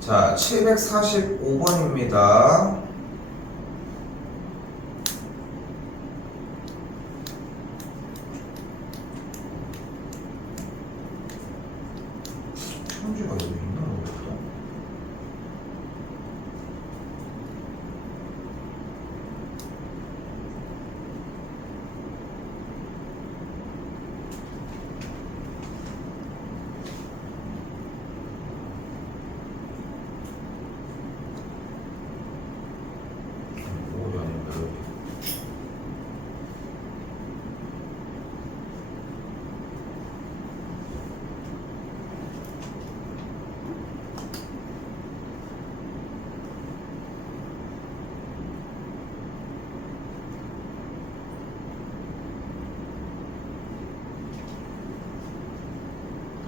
자, 745번입니다. 편지가 여기 있나 모르겠다. 어디 아닌가 여기.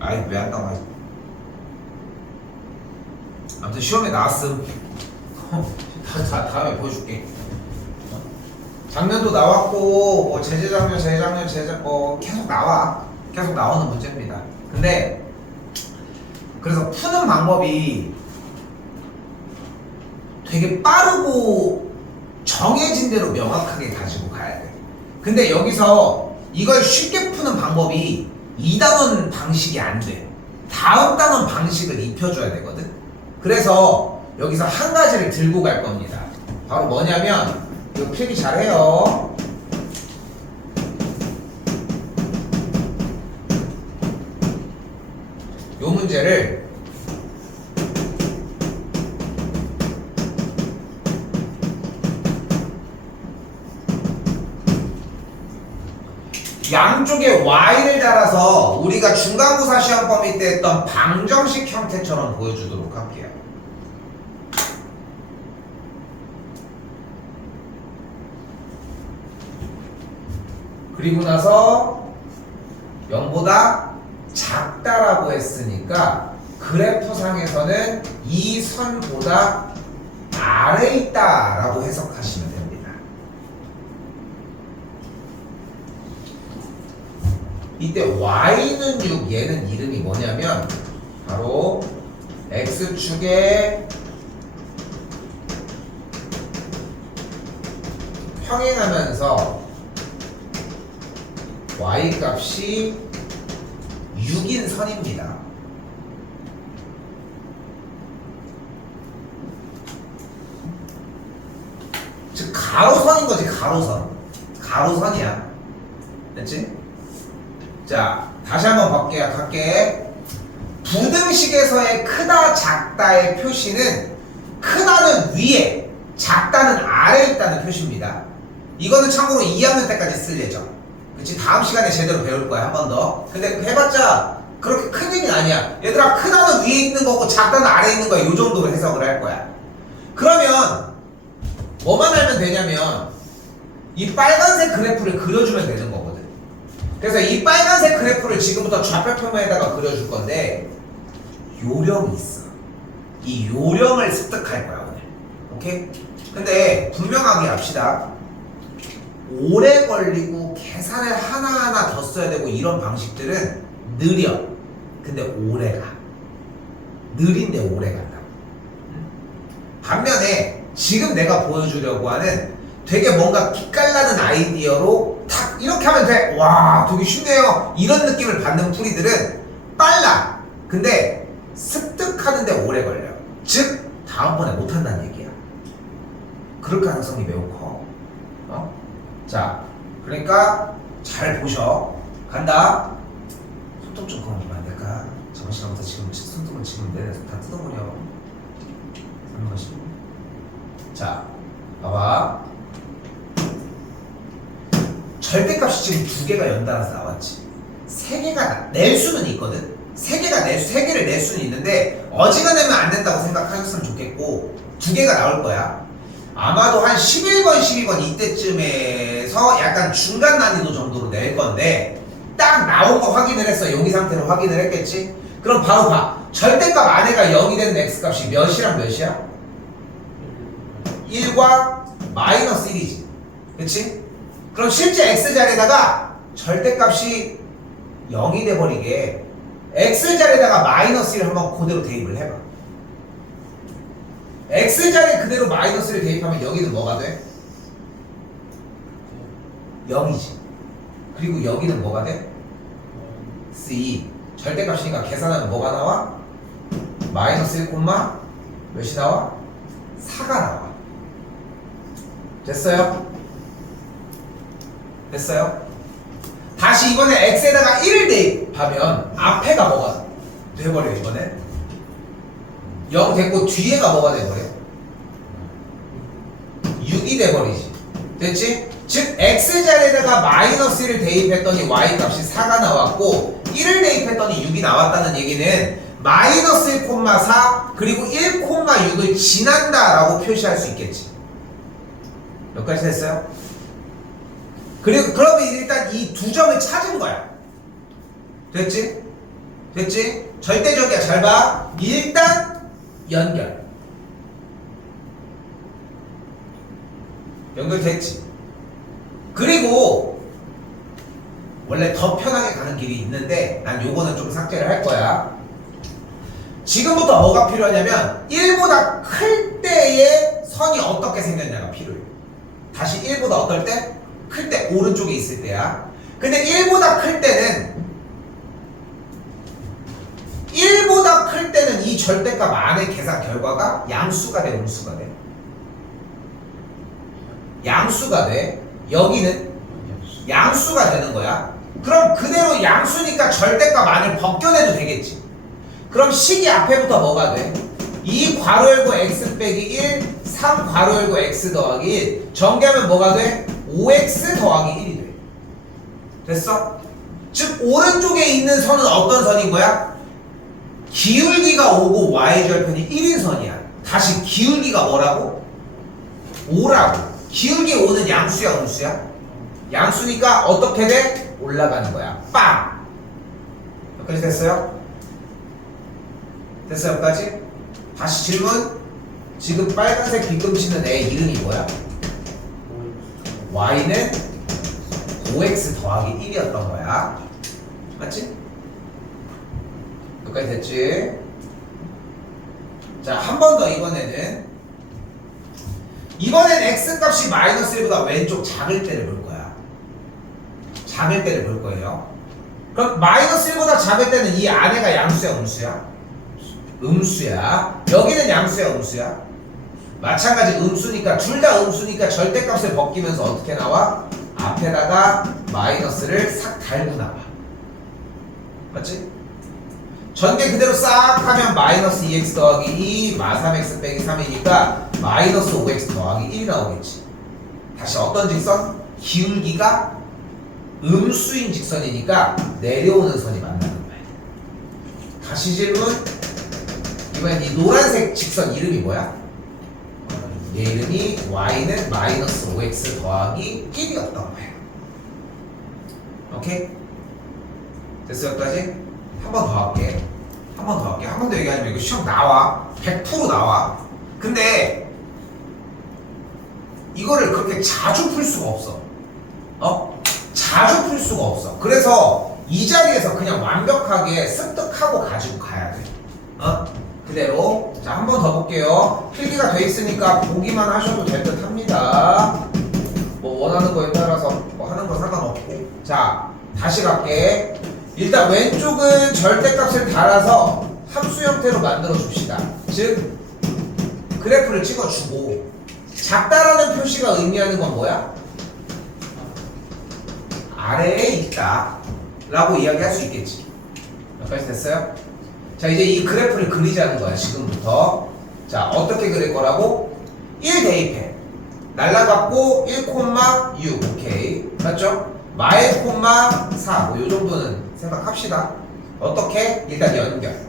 아이 왜 안 나와? 아무튼 시험에 나왔음. 다음에 보여줄게. 작년도 나왔고 뭐 재작년 뭐 계속 나오는 문제입니다. 근데 그래서 푸는 방법이 되게 빠르고 정해진 대로 명확하게 가지고 가야 돼. 근데 여기서 이걸 쉽게 푸는 방법이 2단원 방식이 안 돼. 다음 단원 방식을 입혀줘야 되거든. 그래서 여기서 한 가지를 들고 갈 겁니다. 바로 뭐냐면 이거 필기 잘해요. 요 문제를 양쪽에 y를 달아서 우리가 중간고사 시험 범위 때 했던 방정식 형태처럼 보여주도록 할게요. 그리고 나서 0보다 작다라고 했으니까 그래프상에서는 이 선보다 아래에 있다라고 해석하시면 됩니다. 이때 y는 6, 얘는 이름이 뭐냐면 바로 x축에 평행하면서 y값이 6인 선입니다. 즉 가로선인 거지. 가로선이야. 됐지? 자, 다시 한번 갈게. 부등식에서의 크다 작다의 표시는 크다는 위에 작다는 아래에 있다는 표시입니다. 이거는 참고로 2학년 때까지 쓸 예정. 그치? 다음 시간에 제대로 배울 거야 한 번 더. 근데 해봤자 그렇게 큰 얘기는 아니야. 얘들아 크다는 위에 있는 거고 작다는 아래에 있는 거야. 요 정도로 해석을 할 거야. 그러면 뭐만 알면 되냐면 이 빨간색 그래프를 그려주면 되는 거거든. 그래서 이 빨간색 그래프를 지금부터 좌표표면에다가 그려줄 건데 요령이 있어. 이 요령을 습득할 거야 오늘. 오케이? 근데 분명하게 합시다. 오래 걸리고 계산을 하나하나 더 써야 되고 이런 방식들은 느려. 근데 오래 가. 느린데 오래 간다. 반면에 지금 내가 보여주려고 하는 되게 뭔가 기깔나는 아이디어로 탁 이렇게 하면 돼. 와 되게 쉽네요. 이런 느낌을 받는 풀이들은 빨라. 근데 습득하는데 오래 걸려. 즉 다음번에 못한다는 얘기야. 그럴 가능성이 매우 커. 자 그러니까 잘 보셔. 간다. 손톱 좀 그만하면 안 될까? 저번 시간부터 지금 손톱은 지금 내려서 다 뜯어버려. 하는 것이. 자 봐봐. 절대값이 지금 두 개가 연달아서 나왔지. 세 개가 낼 수는 있거든. 세 개를 낼 수는 있는데 어지간하면 안 된다고 생각하셨으면 좋겠고 두 개가 나올 거야. 아마도 한 11번, 12번 이때쯤에서 약간 중간 난이도 정도로 낼 건데 딱 나온 거 확인을 했어. 여기 상태로 확인을 했겠지? 그럼 바로 봐. 절대값 안에가 0이 되는 x값이 몇이랑 몇이야? 1과 마이너스 1이지. 그치? 그럼 실제 x자리에다가 절대값이 0이 돼버리게 x자리에다가 마이너스 1을 한번 그대로 대입을 해봐. x자리에 그대로 마이너스를 대입하면 여기는 뭐가 돼? 0이지. 그리고 여기는 뭐가 돼? C. 절대값이니까 계산하면 뭐가 나와? 마이너스 1, 몇이 나와? 4가 나와. 됐어요? 됐어요? 다시 이번에 x에다가 1을 대입하면 앞에가 뭐가 돼버려. 이번에 0 됐고 뒤에가 뭐가 돼버려? 6이 돼버리지. 됐지? 즉 x자리에다가 마이너스 1을 대입했더니 y값이 4가 나왔고 1을 대입했더니 6이 나왔다는 얘기는 마이너스 1,4 그리고 1,6을 지난다 라고 표시할 수 있겠지. 여기까지 됐어요? 그리고 그러면 일단 이 두 점을 찾은 거야. 됐지? 됐지? 절대적이야. 잘 봐. 일단 연결됐지. 그리고 원래 더 편하게 가는 길이 있는데 난 요거는 좀 삭제를 할 거야. 지금부터 뭐가 필요하냐면 1보다 클 때의 선이 어떻게 생겼냐가 필요해. 다시 1보다 어떨 때? 클 때 오른쪽에 있을 때야. 근데 1보다 클 때는 이 절대값 안의 계산 결과가 양수가 돼, 음수가 돼? 양수가 돼. 여기는 양수가 되는 거야. 그럼 그대로 양수니까 절대값 안을 벗겨내도 되겠지. 그럼 식이 앞에부터 뭐가 돼? 2 괄호 열고 x 빼기 1, 3 괄호 열고 x 더하기 1. 전개하면 뭐가 돼? 5x 더하기 1이 돼. 됐어? 즉 오른쪽에 있는 선은 어떤 선인 거야? 기울기가 5고 y절편이 1인 선이야. 다시 기울기가 뭐라고? 5라고. 기울기 5는 양수야, 음수야? 양수니까 어떻게 돼? 올라가는 거야. 빵! 여기까지 됐어요? 됐어요, 여기까지? 다시 질문. 지금 빨간색 빗금치는 애 이름이 뭐야? y는 5x 더하기 1이었던 거야. 맞지? 여기까지 됐지? 자, 한 번 더 이번에는 x값이 마이너스 1보다 왼쪽 작을 때를 볼 거야. 작을 때를 볼 거예요. 그럼 마이너스 1보다 작을 때는 이 안에가 양수야, 음수야? 음수야. 여기는 양수야, 음수야? 마찬가지 음수니까 둘 다 음수니까 절대값을 벗기면서 어떻게 나와? 앞에다가 마이너스를 싹 달고 나와. 맞지? 전개 그대로 싹 하면 마이너스 2x 더하기 2 마 3x 빼기 3이니까 마이너스 5x 더하기 1이 나오겠지. 다시 어떤 직선? 기울기가 음수인 직선이니까 내려오는 선이 만나는 거야. 다시 질문. 이번엔 이 노란색 직선 이름이 뭐야? 얘 이름이 y는 마이너스 5x 더하기 1이었던 거야. 오케이? 됐어 여기까지? 한 번 더 할게. 한 번 더 할게. 한 번 더 얘기하자면 이거 시험 나와. 100% 나와. 근데 이거를 그렇게 자주 풀 수가 없어. 자주 풀 수가 없어. 그래서 이 자리에서 그냥 완벽하게 습득하고 가지고 가야 돼. 그대로. 자, 한 번 더 볼게요. 필기가 돼 있으니까 보기만 하셔도 될 듯 합니다. 뭐 원하는 거에 따라서 뭐 하는 거 상관없고. 자, 다시 갈게. 일단 왼쪽은 절대값을 달아서 함수 형태로 만들어 줍시다. 즉 그래프를 찍어주고, 작다라는 표시가 의미하는 건 뭐야? 아래에 있다 라고 이야기할 수 있겠지. 여기까지 됐어요? 자, 이제 이 그래프를 그리자는 거야. 지금부터. 자, 어떻게 그릴 거라고? 1 대입해. 날라갔고 1,6. 오케이. 맞죠? 마일 콤마 4. 뭐 요 정도는 생각합시다. 어떻게? 일단 연결.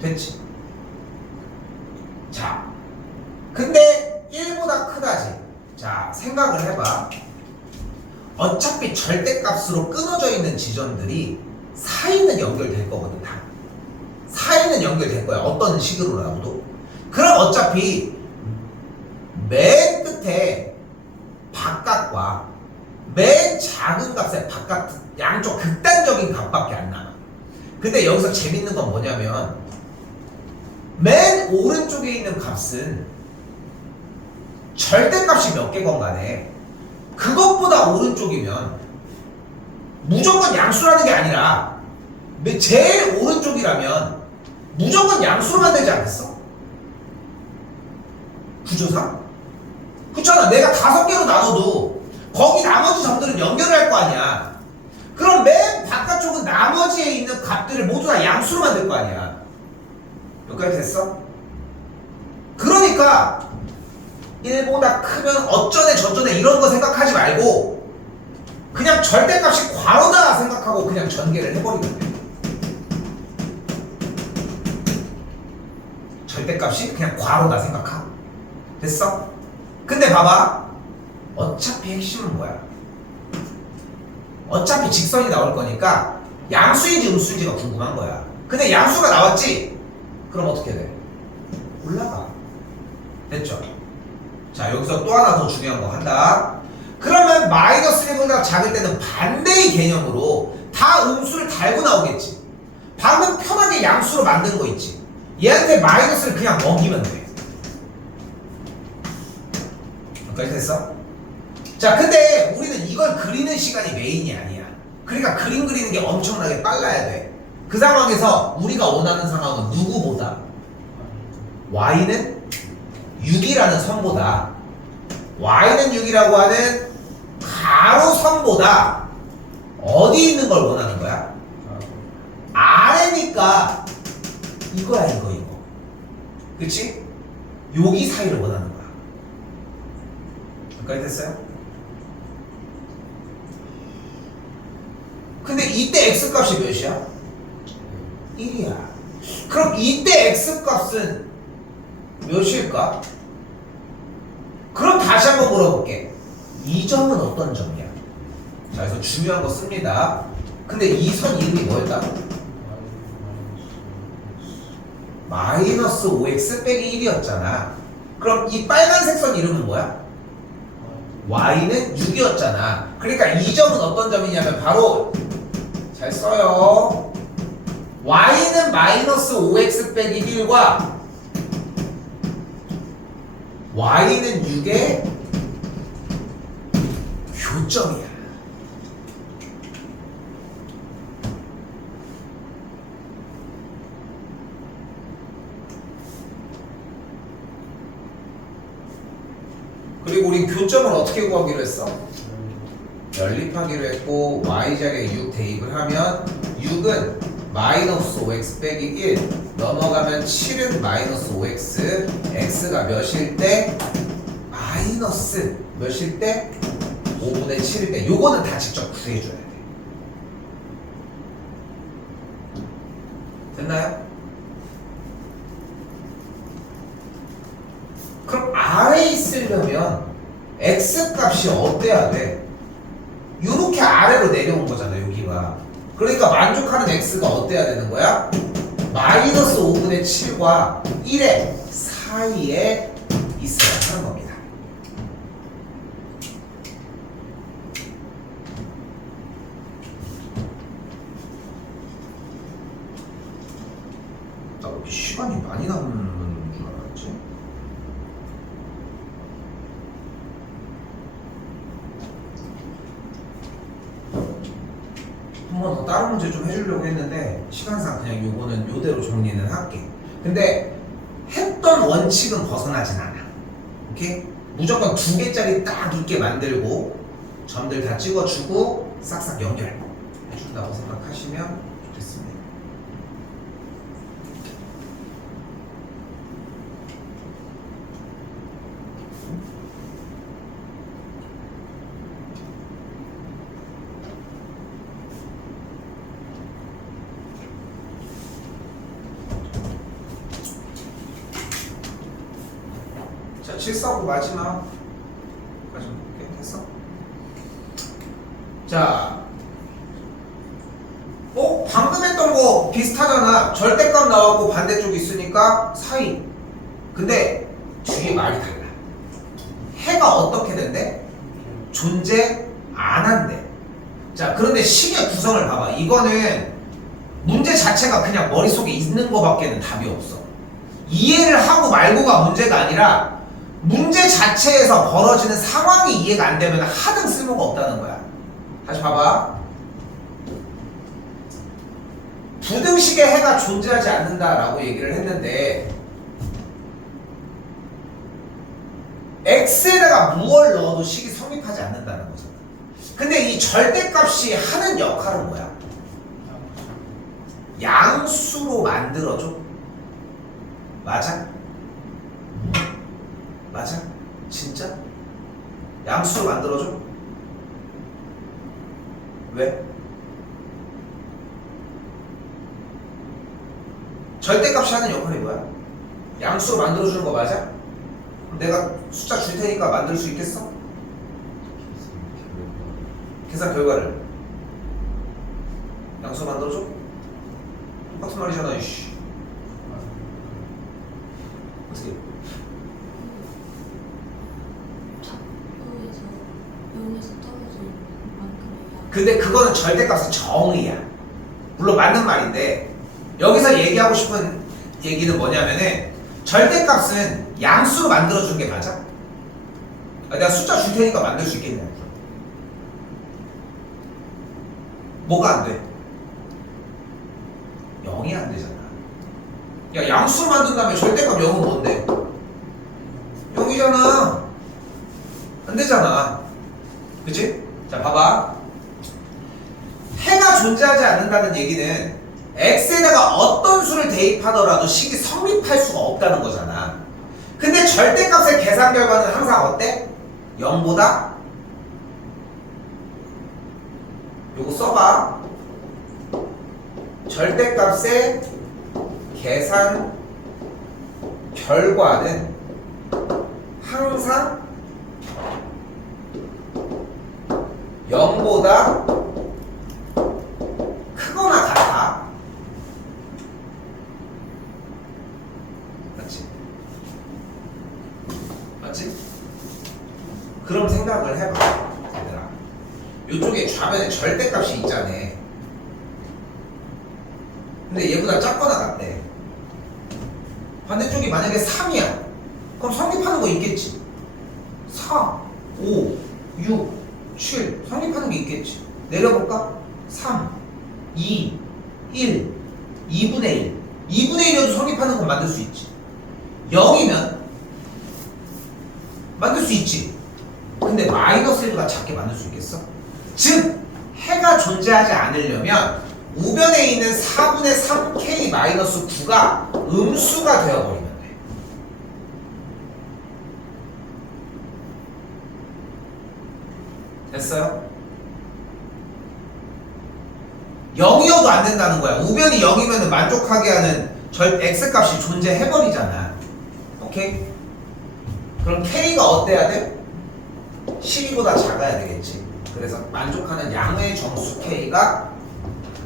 됐지? 자, 근데 1보다 크다지. 자, 생각을 해봐. 어차피 절대값으로 끊어져 있는 지점들이 사이는 연결될 거거든. 다 사이는 연결될 거야. 어떤 식으로라도. 그럼 어차피 맨 끝에 바깥과 맨 작은 값의 바깥 양쪽 극단적인 값밖에 안 남아. 근데 여기서 재밌는 건 뭐냐면 맨 오른쪽에 있는 값은 절대값이 몇 개건 간에 그것보다 오른쪽이면 무조건 양수라는 게 아니라 제일 오른쪽이라면 무조건 양수로 만들지 않겠어? 구조상? 그렇잖아. 내가 5개로 나눠도 거기 나머지 점들은 연결을 할 거 아니야. 그럼 맨 바깥쪽은 나머지에 있는 값들을 모두 다 양수로 만들 거 아니야. 여기까지 됐어? 그러니까 1보다 크면 어쩌네 저쩌네 이런 거 생각하지 말고 그냥 절대값이 괄호다 생각하고 그냥 전개를 해버리면 돼. 절대값이 그냥 괄호다 생각하고. 됐어? 근데 봐봐. 어차피 핵심은 뭐야? 어차피 직선이 나올 거니까 양수인지 음수인지가 궁금한 거야. 근데 양수가 나왔지? 그럼 어떻게 돼? 올라가. 됐죠? 자, 여기서 또 하나 더 중요한 거 한다. 그러면 마이너스 1보다 작을 때는 반대의 개념으로 다 음수를 달고 나오겠지. 방금 편하게 양수로 만든 거 있지. 얘한테 마이너스를 그냥 먹이면 돼. 여기까지 됐어? 자, 근데 우리는 이걸 그리는 시간이 메인이 아니야. 그러니까 그림 그리는 게 엄청나게 빨라야 돼. 그 상황에서 우리가 원하는 상황은 누구보다? y는 6이라는 선보다 y는 6이라고 하는 가로선보다 어디 있는 걸 원하는 거야? 아래니까 이거야 이거. 그치? 여기 사이를 원하는 거야. 여기까지 됐어요? 근데 이때 x값이 몇이야? 1이야. 그럼 이때 x값은 몇일까? 그럼 다시 한번 물어볼게. 이 점은 어떤 점이야? 자, 그래서 중요한 거 씁니다. 근데 이 선 이름이 뭐였다? 마이너스 5x 빼기 1이었잖아. 그럼 이 빨간색 선 이름은 뭐야? y는 6이었잖아. 그러니까 이 점은 어떤 점이냐면 바로 잘 써요. y는 마이너스 5x 빼기 1과 y는 6의 교점이야. 그리고 우리 교점을 어떻게 구하기로 했어? 연립하기로 했고 y자리에 6 대입을 하면 6은 마이너스 5x 빼기 1 넘어가면 7은 마이너스 5x x가 몇일 때 마이너스 몇일 때 5분의 7일 때 요거는 다 직접 구해줘야 돼. 됐나요? 그럼 아래에 있으려면 x 값이 어때야 돼? 요렇게 아래로 내려온 거잖아 여기가. 그러니까 만족하는 x가 어때야 되는 거야? 마이너스 5분의 7과 1의 사이에 있어야 하는 겁니다. 나 왜 이렇게 시간이 많이 남는 줄 알았지? 한 번 더 다른 문제 좀 해주려고 했는데 시간상 그냥 요거는 요대로 정리는 할게. 근데 했던 원칙은 벗어나진 않아. 오케이? 무조건 2개짜리 딱 있게 만들고 점들 다 찍어주고 싹싹 연결해준다고 생각하시면 좋겠습니다. 자, 749 마지막. 오케이, 됐어. 자, 방금 했던 거 비슷하잖아. 절대값 나왔고 반대쪽 있으니까 사이. 근데 뒤에 말이 달라. 해가 어떻게 된대? 존재 안 한대. 자, 그런데 식의 구성을 봐봐. 이거는 문제 자체가 그냥 머릿속에 있는 거밖에는 답이 없어. 이해를 하고 말고가 문제가 아니라 문제 자체에서 벌어지는 상황이 이해가 안 되면 하등 쓸모가 없다는 거야. 다시 봐봐. 부등식의 해가 존재하지 않는다라고 얘기를 했는데 x에다가 무얼 넣어도 식이 성립하지 않는다는 거잖아. 근데 이 절대값이 하는 역할은 뭐야? 양수로 만들어줘. 맞아? 맞아? 진짜? 양수로 만들어줘? 왜? 절대값이 하는 역할이 뭐야? 양수로 만들어주는 거 맞아? 그럼 내가 숫자 줄 테니까 만들 수 있겠어? 계산 결과를 양수로 만들어줘? 똑같은 말이잖아 이씨. 어떻게? 작도에서 0에서 떨어진 만큼의 양. 근데 그거는 절대값의 정의야. 물론 맞는 말인데 여기서 얘기하고 싶은 얘기는 뭐냐면은 절대값은 양수로 만들어주는 게 맞아? 내가 숫자 줄 테니까 만들 수 있겠냐? 뭐가 안 돼? 0이 안 되잖아. 야, 양수로 만든 다음에 절대값 0은 뭔데? 0이잖아. 안 되잖아. 그치? 자, 봐봐. 해가 존재하지 않는다는 얘기는 x에다가 어떤 수를 대입하더라도 식이 성립할 수가 없다는 거잖아. 근데 절대값의 계산 결과는 항상 어때? 0보다 요거 써봐. 절대값의 계산 결과는 항상 0보다 크거나 같아. 맞지? 맞지? 그럼 생각을 해봐. 얘들아, 요쪽에 좌변에 절대값이 있잖아. 근데 얘보다 작거나 같대. 반대쪽이 만약에 3이야. 그럼 성립하는 거 있겠지. 4, 5, 6, 7 성립하는 게 있겠지. 내려볼까? 3, 2, 1, 2분의 1. 2분의 1이어도 성립하는 건 만들 수 있지. 0이면 만들 수 있지. 근데 마이너스 1보다 작게 만들 수 있겠어? 즉 해가 존재하지 않으려면 우변에 있는 4분의 3k 마이너스 9가 음수가 되어버리면 돼. 됐어요? 0이어도 안 된다는 거야. 우변이 0이면 만족하게 하는 x값이 존재해버리잖아. 오케이? 그럼 k가 어때야 돼? 12보다 작아야 되겠지. 그래서 만족하는 양의 정수 k가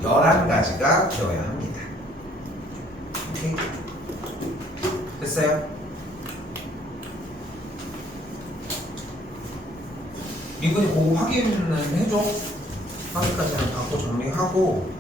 11가지가 되어야 합니다. 오케이? 됐어요? 미분이 그거 확인은 해줘. 확인까지는 갖고 정리하고